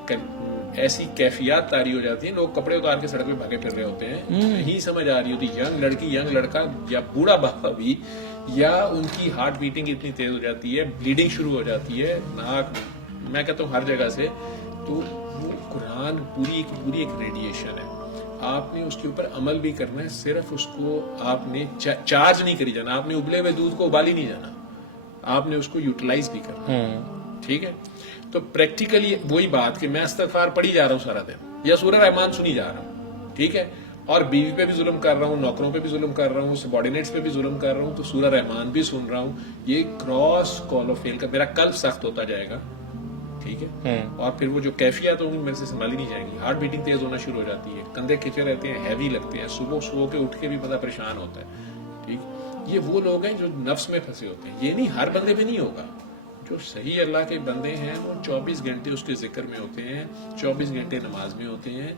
ایسی کیفیات طاری ہو جاتی ہیں، لوگ کپڑے اتار کے سڑک پہ بھاگے پھر رہے ہوتے ہیں. نہیں سمجھ آ رہی ہوتی، ینگ لڑکی ینگ لڑکا یا بوڑھا بابا بھی، یا ان کی ہارٹ بیٹنگ اتنی تیز ہو جاتی ہے، بلیڈنگ شروع ہو جاتی ہے ناک، میں کہتا ہوں ہر جگہ سے. تو وہ قرآن پوری ایک ریڈیشن ہے. آپ نے اس کے اوپر عمل بھی کرنا ہے. صرف اس کو آپ نے چارج نہیں کری جانا، آپ نے ابلے ہوئے دودھ کو ابالی نہیں جانا، آپ نے اس کو یوٹیلائز بھی کرنا. ٹھیک ہے. تو پریکٹیکلی وہی بات کہ میں استغفار پڑھی جا رہا ہوں سارا دن، یا سورہ رحمان سنی جا رہا ہوں. ٹھیک ہے. اور بیوی پہ بھی ظلم کر رہا ہوں، نوکروں پہ بھی ظلم کر رہا ہوں، سبارڈینیٹس پہ بھی ظلم کر رہا ہوں، تو سورہ رحمان بھی سن رہا ہوں. یہ کراس کال آف فیل کا میرا قلب سخت ہوتا جائے گا. ٹھیک ہے. اور پھر وہ جو کیفیات ہوں گی میرے سے سنبھالی نہیں جائیں گی. ہارٹ بیٹنگ تیز ہونا شروع ہو جاتی ہے، کندھے کھچے رہتے ہیں، ہیوی لگتے ہیں، صبح سو کے اٹھ کے بھی بندہ پریشان ہوتا ہے. ٹھیک. یہ وہ لوگ ہیں جو نفس میں پھنسے ہوتے ہیں. یہ نہیں ہر بندے میں نہیں ہوگا. جو صحیح اللہ کے بندے ہیں وہ 24 گھنٹے اس کے ذکر میں ہوتے ہیں، 24 گھنٹے نماز میں ہوتے ہیں.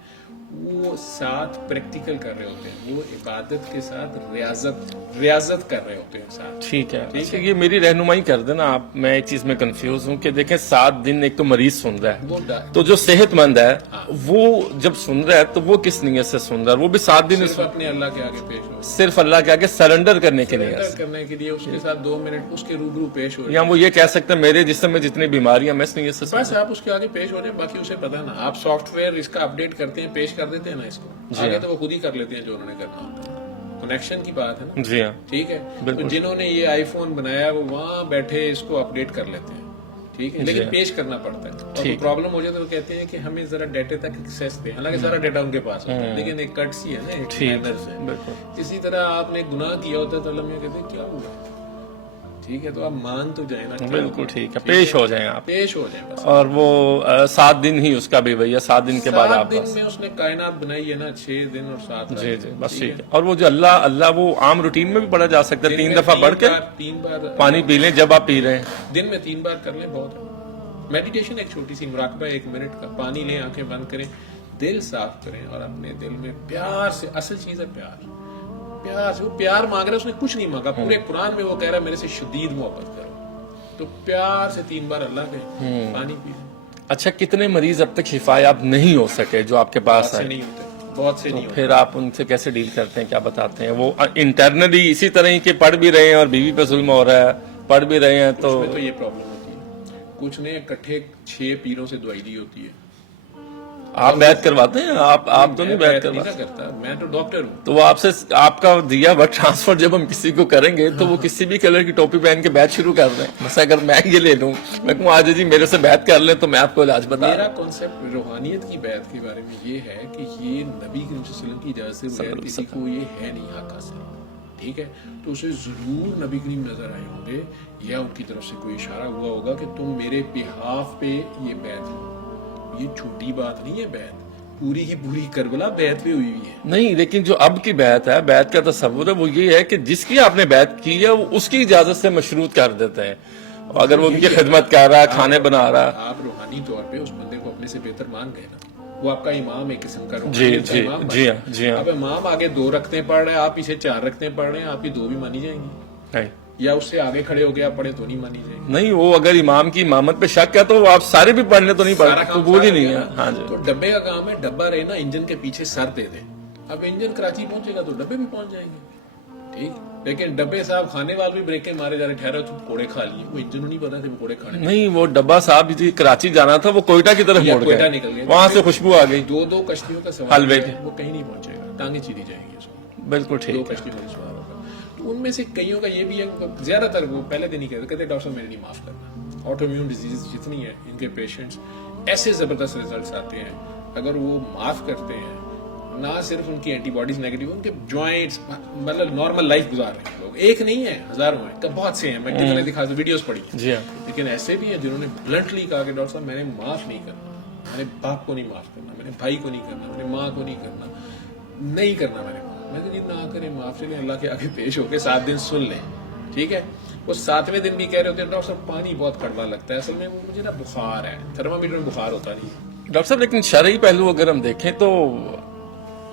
وہ ساتھ پریکٹیکل کر رہے ہوتے ہیں, وہ عبادت کے ساتھ ریاضت کر رہے ہوتے ہیں ساتھ. ٹھیک ہے, اچھا یہ میری رہنمائی کر دینا آپ. میں ایک چیز میں کنفیوز ہوں کہ دیکھیں 7 دن ایک تو مریض سن رہا ہے, تو جو صحت مند ہے وہ جب سن رہا ہے تو وہ کس نیت سے سن رہا ہے؟ وہ بھی 7 دن صرف اپنے اللہ کے آگے پیش ہو, صرف اللہ کے آگے سرنڈر کرنے کے لیے, کرنے کے لیے اس کے ساتھ 2 منٹ اس کے روبرو پیش ہو, یا وہ یہ کہہ سکتے ہیں میرے جسم میں جتنی بیماریاں میں اس نیت سے بس آپ اس کے آگے پیش ہو جائیں, باقی اسے پتا نا. آپ سافٹ ویئر اس کا اپڈیٹ کرتے ہیں, پیش کر دیتے ہیں نا اس کو, آگے تو وہ خود ہی کر لیتے ہیں جو انہوں نے کرنا ہوتا ہے. کنیکشن کی بات ہے نا. جی ہاں, ٹھیک ہے, تو جنہوں نے یہ آئی فون بنایا وہ وہاں بیٹھے اس کو اپڈیٹ کر لیتے ہیں. ٹھیک ہے, لیکن پیش کرنا پڑتا ہے. اور پرابلم ہو جائے تو وہ کہتے ہیں کہ ہمیں ذرا ڈیٹا تک ایکسیس دیں, حالانکہ سارا ڈیٹا ان کے پاس ہوتا ہے, لیکن ایک کٹسی ہے نا, ایک مینر سے. اسی طرح آپ نے گناہ کیا ہوتا ہے تو اللہ میں کہتے ہیں کیا ہوا, ٹھیک ہے, تو آپ مان تو جائیں نا. بالکل ٹھیک ہے, پیش ہو جائیں آپ, پیش ہو جائیں بس. اور وہ 7 دن ہی اس کا بھی بھیا, 7 دن کے بعد آپ 7 دن میں اس نے کائنات بنائی ہے نا, 6 دن اور 7 رات. جی جی بس ٹھیک ہے. اور وہ جو اللہ وہ عام روٹین میں بھی پڑھا جا سکتا ہے, 3 دفعہ پڑھ کے 3 بار پانی پی لیں جب آپ پی رہے ہیں, دن میں 3 بار کر لیں, بہت ہے. میڈیٹیشن ایک چھوٹی سی مراقبہ 1 منٹ کا, پانی لیں, آنکھیں بند کریں, دل صاف کریں اور اپنے دل میں پیار سے, اصل چیز ہے پیار, پیار سے. وہ پیار مانگ رہا ہے, اس نے کچھ نہیں مانگا. پورے قرآن میں وہ کہہ رہا ہے میرے سے شدید محبت کرو, تو پیار سے 3 بار اللہ کے پانی پی لیں. اچھا کتنے مریض اب تک شفا یاب نہیں ہو سکے جو آپ کے پاس سے آئے؟ نہیں ہوتے, بہت سے نہیں ہوتے. پھر آپ ان سے کیسے ڈیل کرتے ہیں, کیا بتاتے ہیں؟ وہ انٹرنلی اسی طرح ہی کہ پڑھ بھی رہے ہیں اور بیوی پہ ظلم ہو رہا ہے, پڑھ بھی رہے ہیں تو یہ پرابلم ہوتی ہے. کچھ نے اکٹھے 6 پیروں سے دوائی لی ہوتی ہے. آپ بیعت کرواتے ہیں؟ آپ تو نہیں بیعت کرواتے؟ کرتا, میں تو ڈاکٹر ہوں. تو وہ آپ سے آپ کا دیا ہوا ٹرانسفر جب ہم کسی کو کریں گے تو وہ کسی بھی کلر کی ٹوپی پہن کے بیعت شروع کر دیں. بس اگر میں یہ لے لوں, میں کہوں آج جی میرے سے بیعت کر لیں تو میں آپ کو علاج بتا. میرا کانسیپٹ روحانیت کی بیعت کے بارے میں یہ ہے کہ یہ نبی کریم صلی اللہ علیہ وسلم کی اجازت سے بغیر کسی کو یہ ہے نہیں حق حاصل. ٹھیک ہے, تو اسے ضرور نبی کریم نظر آئے ہوں گے یا ان کی طرف سے کوئی اشارہ ہوا ہوگا کہ تم میرے بہاف پہ یہ بیعت ہو. یہ چھوٹی بات نہیں ہے بیعت, پوری کی پوری کربلا بیعت پہ ہوئی ہوئی ہے. نہیں, لیکن جو اب کی بیعت ہے, بیعت کا تصور ہے وہ یہ ہے کہ جس کی آپ نے بیعت کی ہے وہ اس کی اجازت سے مشروط کر دیتے ہیں. اگر وہ ان کی خدمت کر رہا ہے, کھانے بنا رہا ہے, آپ روحانی طور پہ اس بندے کو اپنے سے بہتر مان گئے نا. وہ آپ کا امام ایک قسم کا جی جی جی ہاں جی ہاں. اب امام آگے 2 رکھتے پڑھ رہے ہیں, آپ پیچھے 4 رکھتے پڑھ رہے ہیں, آپ کی 2 بھی مانی جائیں گی, یا اس سے آگے کھڑے ہو گیا پڑھے تو نہیں مانی جائیں گی. نہیں, وہ اگر امام کی امامت پہ شک ہے تو آپ سارے بھی پڑھنے تو نہیں پڑھتے, قبول ہی نہیں ہے. ہاں جی, تو ڈبے کا کام ہے, ڈبہ رہے نا انجن کے پیچھے سر دے دیں. اب انجن کراچی پہنچے گا تو ڈبے بھی پہنچ جائیں گے. ٹھیک, لیکن ڈبے صاحب کھانے والے بھی بریکیں مارے جا رہے, ٹھہرو تو پکوڑے کھا لیے, وہ انجن نہیں پتا کہ پکوڑے کھانے. نہیں, وہ ڈبہ صاحب جی کراچی جانا تھا, وہ کوئٹہ کی طرف موڑ گئے, نکل گئے, وہاں سے خوشبو آ گئی. 2 کشتیوں کا سوال ہے, وہ کہیں نہیں پہنچے گا, ٹانگیں چیری جائیں گی اس کو. بالکل ٹھیک. 2 کشتیوں کا سوال ہوگا. تو ان میں سے کئیوں کا یہ بھی ہے, زیادہ تر وہ پہلے دن ہی کہتے ڈاکٹر صاحب میرے نہیں معاف کرنا. آٹو امیون ڈیزیز جتنی ہے ان کے پیشنٹس ایسے زبردست ریزلٹس آتے ہیں, اگر وہ معاف کرتے ہیں, نہ صرف ان کی اینٹی باڈیز نیگیٹو, ان کے جوائنٹس, مطلب نارمل لائف گزار رہے ہیں لوگ. ایک نہیں ہے, ہزاروں ہیں, بہت سے ہیں, میں کتنے دکھا دوں, ویڈیوز پڑھی. جی ہاں, لیکن ایسے بھی ہیں جنہوں نے بلنٹلی کہا کہ ڈاکٹر صاحب میں نے معاف نہیں کرنا, میں نے باپ کو نہیں معاف کرنا, میں نے بھائی کو نہیں کرنا, میں نے ماں کو نہیں کرنا, نہیں کرنا میں نے. میں کہ نہ کریں, معاف چلیں اللہ کے آگے پیش ہو کے 7 دن سن لیں. ٹھیک ہے, وہ 7ویں دن بھی کہہ رہے ہوتے ہیں ڈاکٹر صاحب پانی بہت کڑوا لگتا ہے, اصل میں مجھے نا بخار ہے, تھرمامیٹر میں بخار ہوتا نہیں. ڈاکٹر صاحب لیکن شرعی پہلو اگر ہم دیکھیں تو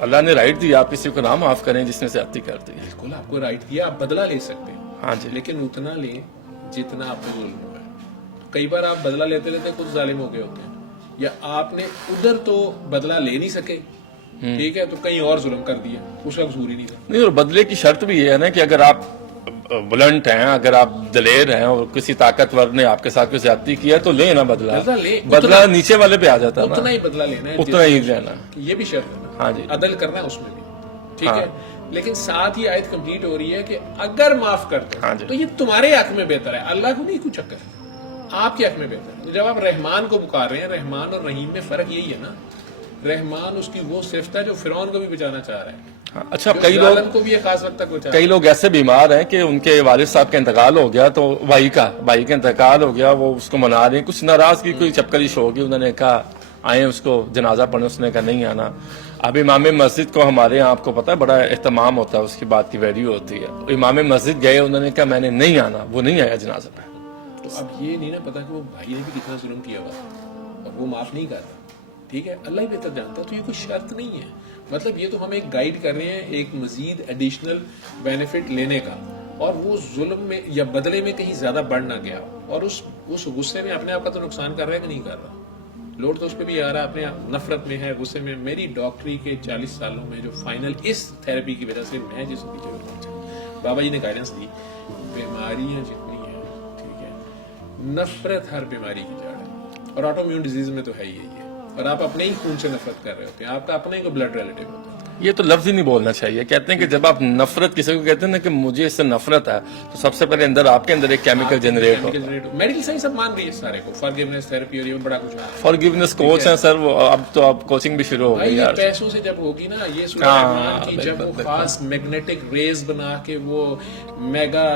اللہ نے رائٹ دیا آپ کسی کو نہ معاف کریں جس نے زیادتی کر دی. بالکل, آپ کو رائٹ دیا, آپ بدلہ لے سکتے ہیں. ہاں جی, لیکن اتنا لیں جتنا آپ کو ظلم ہوا ہے. کئی بار آپ بدلہ لیتے لیتے خود ظالم ہو گئے ہوتے ہیں, یا آپ نے ادھر تو بدلہ لے نہیں سکے, ٹھیک ہے, تو کہیں اور ظلم کر دیا, اس کا قصور ہی نہیں تھا. نہیں, اور بدلے کی شرط بھی یہ ہے نا کہ اگر آپ بلنٹ ہیں, اگر آپ دلیر ہیں اور کسی طاقتور نے آپ کے ساتھ کوئی زیادتی کیا تو لیں نا بدلہ. بدلہ نیچے والے پہ آ جاتا ہے, اتنا ہی بدلہ لینا ہے, اتنا ہی لینا. یہ بھی شرط ہے نا. ہاں جی, عدل کرنا ہے اس میں بھی. ٹھیک ہے, لیکن ساتھ ہی آیت کمپلیٹ ہو رہی ہے کہ اگر معاف کرتے تو یہ تمہارے حق میں بہتر ہے, اللہ کو نہیں کچھ چکر ہے, آپ کے حق میں بہتر ہے. جب آپ رحمان کو پکار رہے ہیں, رحمان اور رحیم میں فرق یہی ہے نا, رحمان اس کی وہ صفت ہے جو فرعون کو بھی بچانا چاہ رہا ہے. اچھا, کئی لوگ ایسے بیمار ہیں کہ ان کے والد صاحب کا انتقال ہو گیا, تو بھائی کا انتقال ہو گیا, وہ اس کو منا رہے ہیں, کچھ ناراضگی کوئی چپکلیش ہوگی, انہوں نے کہا آئیں اس کو جنازہ پڑھنے, اس نے کہا نہیں آنا. اب امام مسجد کو ہمارے یہاں آپ کو پتا ہے بڑا اہتمام ہوتا ہے, اس کی بات کی ویلیو ہوتی ہے. امام مسجد گئے, انہوں نے کہا میں نے نہیں آنا, وہ نہیں آیا جنازہ پہ. تو اب یہ نہیں نا پتا کہ وہ بھائی نے بھی کتنا ظلم کیا ہوا, اب وہ معاف نہیں کر رہا. ٹھیک ہے, اللہ ہی بہتر جانتا ہے. تو یہ کوئی شرط نہیں ہے, مطلب یہ تو ہم ایک گائیڈ کر رہے ہیں ایک مزید ایڈیشنل بینیفٹ لینے کا, اور وہ ظلم میں یا بدلے میں کہیں زیادہ بڑھ نہ گیا, اور اس غصے میں اپنے آپ کا تو نقصان کر رہا ہے کہ نہیں کر رہا, لوڈ تو اس پہ بھی آ رہا ہے, اپنے نفرت میں ہے, غصے میں. میری ڈاکٹری کے 40 سالوں میں جو فائنل اس تھراپی کی وجہ سے میں جس نتیجے پر پہنچا, بابا جی نے گائیڈنس دی, بیماریاں جتنی ہیں, ٹھیک ہے, نفرت ہر بیماری کی جڑ ہے, اور آٹو امیون ڈیزیز میں تو ہے ہی ہے, اور آپ اپنے ہی خون سے نفرت کر رہے ہوتے ہیں, آپ کا اپنے ہی کوئی بلڈ ریلیٹیو ہوتا ہے. یہ تو لفظ ہی نہیں بولنا چاہیے. کہتے ہیں کہ جب آپ نفرت کسی کو کہتے ہیں نا کہ مجھے اس سے نفرت ہے, تو سب سے پہلے اندر آپ کے اندر ایک کیمیکل جنریٹ ہو. میڈیکل سائنس اب مان رہی ہے سارے کو, فارگیونیس تھراپی اور یہ بڑا کچھ ہے. فارگیونیس کوچ ہیں سر وہ, اب تو اب کوچنگ بھی شروع ہو گئی یار. پیسوں سے جب ہوگی نا یہ سورہ رحمان کی, جب وہ خاص میگنیٹک ریز بنا کے وہ میگا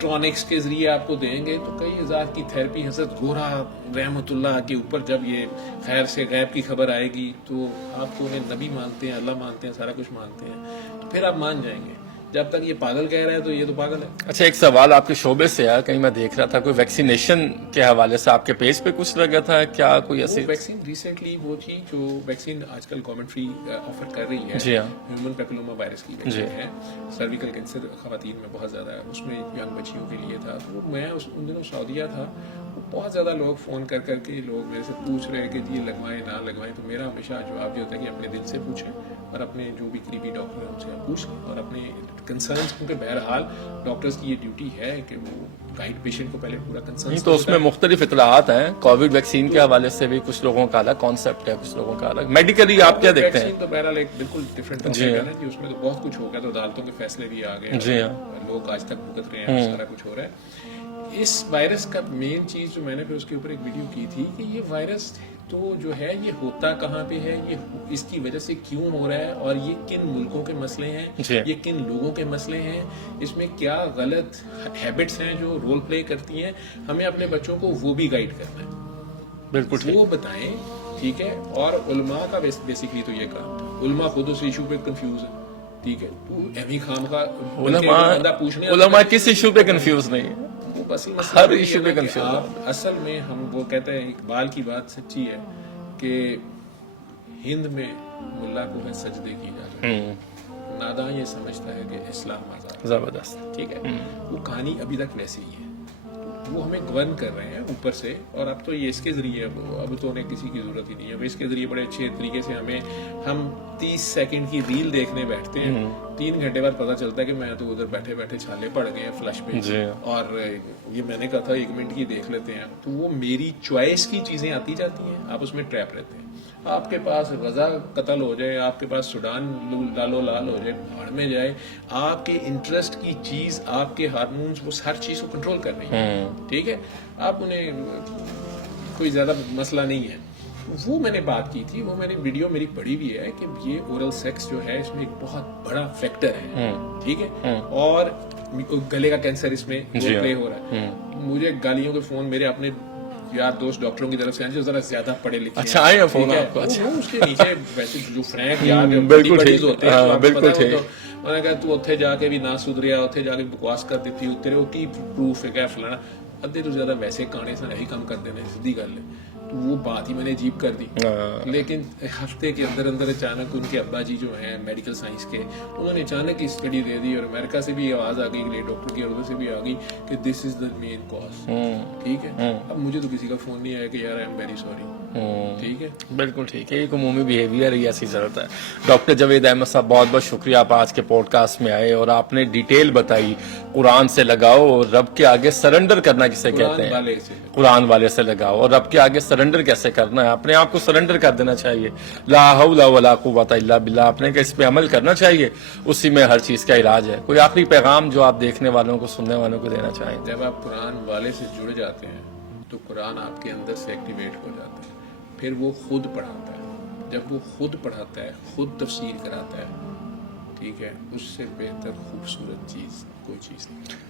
ٹرونکس کے ذریعے آپ کو دیں گے, تو کئی ہزار کی تھراپی حضرت گورا رحمۃ اللہ کے اوپر جب یہ خیر سے غیب کی خبر آئے گی, تو آپ تو انہیں نبی مانتے ہیں, اللہ مانتے ہیں, سارا کچھ مانتے ہیں, تو پھر آپ مان جائیں گے. جب تک یہ پاگل کہہ رہا ہے تو یہ تو پاگل ہے. اچھا ایک سوال آپ کے شعبے سے ہے, کہیں میں دیکھ رہا تھا کوئی ویکسینیشن کے حوالے سے آپ کے پیج پہ کچھ لگا تھا, کیا کوئی ایسی ویکسین ریسنٹلی وہ تھی جو ویکسین آج کل گورنمنٹ فری آفر کر رہی ہے, جی ہاں, ہیومن پیپلوما وائرس کی ویکسین ہے, سرویکل کینسر خواتین میں بہت زیادہ ہے, اس میں ینگ بچیوں کے لیے تھا. تو میں ان دنوں سعودیہ تھا, بہت زیادہ لوگ فون کر کے لوگ میرے سے پوچھ رہے کہ یہ لگوائیں نہ لگوائیں. تو میرا ہمیشہ جواب یہ ہوتا ہے کہ اپنے دل سے پوچھیں, اور اپنے جو بھی قریبی ڈاکٹر ہیں ان سے آپ پوچھیں, اور اپنے کنسرنس, کیونکہ بہرحال ڈاکٹرز کی یہ ڈیوٹی ہے کہ وہ گائیڈ پیشنٹ کو پہلے پورا کنسرن. نہیں تو اس میں مختلف اطلاعات ہیں. کووڈ ویکسین کے حوالے سے بھی کچھ لوگوں کا الگ کانسیپٹ ہے, کچھ لوگوں کا الگ. میڈیکلی آپ کیا دیکھتے ہیں؟ ویکسین تو بہرحال ایک بالکل ڈفرینٹ ٹاپک ہے نا, اس میں تو بہت کچھ ہو گیا, تو عدالتوں کے فیصلے بھی آ گئے, جی ہاں, لوگ آج تک بھگت رہے ہیں, سارا کچھ ہو رہا ہے. اس وائرس کا مین چیز جو میں نے پھر اس کے اوپر ایک ویڈیو کی تھی کہ یہ وائرس تو جو ہے یہ ہوتا کہاں پہ ہے, یہ اس کی وجہ سے کیوں ہو رہا ہے, اور یہ کن ملکوں کے مسئلے ہیں, یہ کن لوگوں کے مسئلے ہیں, اس میں کیا غلط ہیبٹس ہیں جو رول پلے کرتی ہیں. ہمیں اپنے بچوں کو وہ بھی گائیڈ کرنا ہے, بالکل وہ بتائیں, ٹھیک ہے. اور علماء کا بیسکلی تو یہ کام تھا, علماء خود اس ایشو پہ کنفیوز ہے, ٹھیک ہے. تو ایوی خام کا علماء کس ایشو پہ کنفیوز نہیں ہے, ہر ایشو پہ کنفیوز. اصل میں ہم وہ کہتے ہیں, اقبال کی بات سچی ہے کہ ہند میں ملا کو ہے سجدے کی اجازت, ناداں یہ سمجھتا ہے کہ اسلام آزاد. زبردست, ٹھیک ہے. وہ کہانی ابھی تک ویسی ہی ہے, وہ ہمیں گورن کر رہے ہیں اوپر سے, اور اب تو یہ اس کے ذریعے اب تو انہیں کسی کی ضرورت ہی نہیں ہے, اب اس کے ذریعے بڑے اچھے طریقے سے ہم 30 سیکنڈ کی ریل دیکھنے بیٹھتے ہیں, 3 گھنٹے بعد پتا چلتا ہے کہ میں تو ادھر بیٹھے بیٹھے چھالے پڑ گئے ہیں فلش پہ, اور یہ میں نے کہا تھا 1 منٹ کی دیکھ لیتے ہیں. تو وہ میری چوائس کی چیزیں آتی جاتی ہیں, آپ اس میں ٹریپ رہتے ہیں. آپ کے پاس غزہ قتل ہو جائے, آپ کے پاس سوڈان لالو لال ہو جائے, بھاڑ میں جائے, آپ کے انٹرسٹ کی چیز, آپ کے ہارمونز, وہ ہر چیز کو کنٹرول کر رہی ہیں, ٹھیک ہے. آپ انہیں کوئی زیادہ مسئلہ نہیں ہے. وہ میں نے بات کی تھی, وہ میں نے ویڈیو میری پڑھی بھی ہے کہ یہ اورل سیکس جو ہے اس میں ایک بہت بڑا فیکٹر ہے, ٹھیک ہے. اور گلے کا کینسر اس میں پلے ہو رہا ہے. مجھے گالیوں کے فون میرے اپنے یار دوست ڈاکٹروں کی طرف سے جو ذرا زیادہ پڑھے لکھے اچھا آئے فون آپ کو, اچھا اس کے نیچے ویسے جو فرینک یار بالکل ٹھیک ہوتے ہیں, بالکل ٹھیک. میں نے کہا تو اتھے جا کے بھی نہ سدھریا, اتھے جا کے بکواس کر دیتی, اترے وہ کی پروف ہے, کیا فلانا, ادھے تو زیادہ ویسے کانے سے نہیں کم کر دینا, سیدھی گل ہے. تو وہ بات ہی میں نے عجیب کر دی. لیکن ہفتے کے اندر اچانک ان کے ابا جی جو ہیں میڈیکل سائنس کے, انہوں نے اچانک اسٹڈی دے دی, اور امریکہ سے بھی آواز آ گئی, لیے ڈاکٹر کی, اور ادھر سے بھی آ گئی کہ دس از دا مین کاز, ٹھیک ہے. اب مجھے تو کسی کا فون نہیں آیا کہ یار آئی ایم ویری سوری, ٹھیک ہے. بالکل ٹھیک ہے, ایک عمومی بیہیویئر ہی ایسی ضرورت ہے. ڈاکٹر جاوید احمد صاحب بہت بہت شکریہ, آپ آج کے پوڈ کاسٹ میں آئے اور آپ نے ڈیٹیل بتائی. قرآن سے لگاؤ, اور رب کے آگے سرنڈر کرنا کسے کہتے ہیں, قرآن والے سے لگاؤ, اور رب کے آگے سرنڈر کیسے کرنا ہے, اپنے آپ کو سرنڈر کر دینا چاہیے. لا حول ولا قوت الا باللہ, اپنے کا اس پہ عمل کرنا چاہیے, اسی میں ہر چیز کا علاج ہے. کوئی آخری پیغام جو آپ دیکھنے والوں کو, سننے والوں کو دینا چاہیں؟ جب آپ قرآن والے سے جڑ جاتے ہیں تو قرآن آپ کے اندر سے ایکٹیویٹ ہو جاتا ہے, پھر وہ خود پڑھاتا ہے. جب وہ خود پڑھاتا ہے, خود تفسیر کراتا ہے, ٹھیک ہے, اس سے بہتر خوبصورت چیز کوئی چیز نہیں.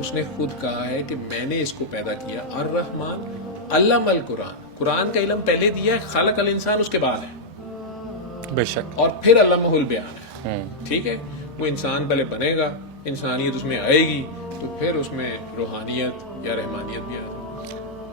اس نے خود کہا ہے کہ میں نے اس کو پیدا کیا, الرحمن علم القرآن, قرآن کا علم پہلے دیا ہے, خالق الانسان اس کے بعد ہے, بے شک, اور پھر علمہ البیان ہے, ٹھیک ہے. وہ انسان پہلے بنے گا, انسانیت اس میں آئے گی, تو پھر اس میں روحانیت یا رحمانیت بھی آئے گی.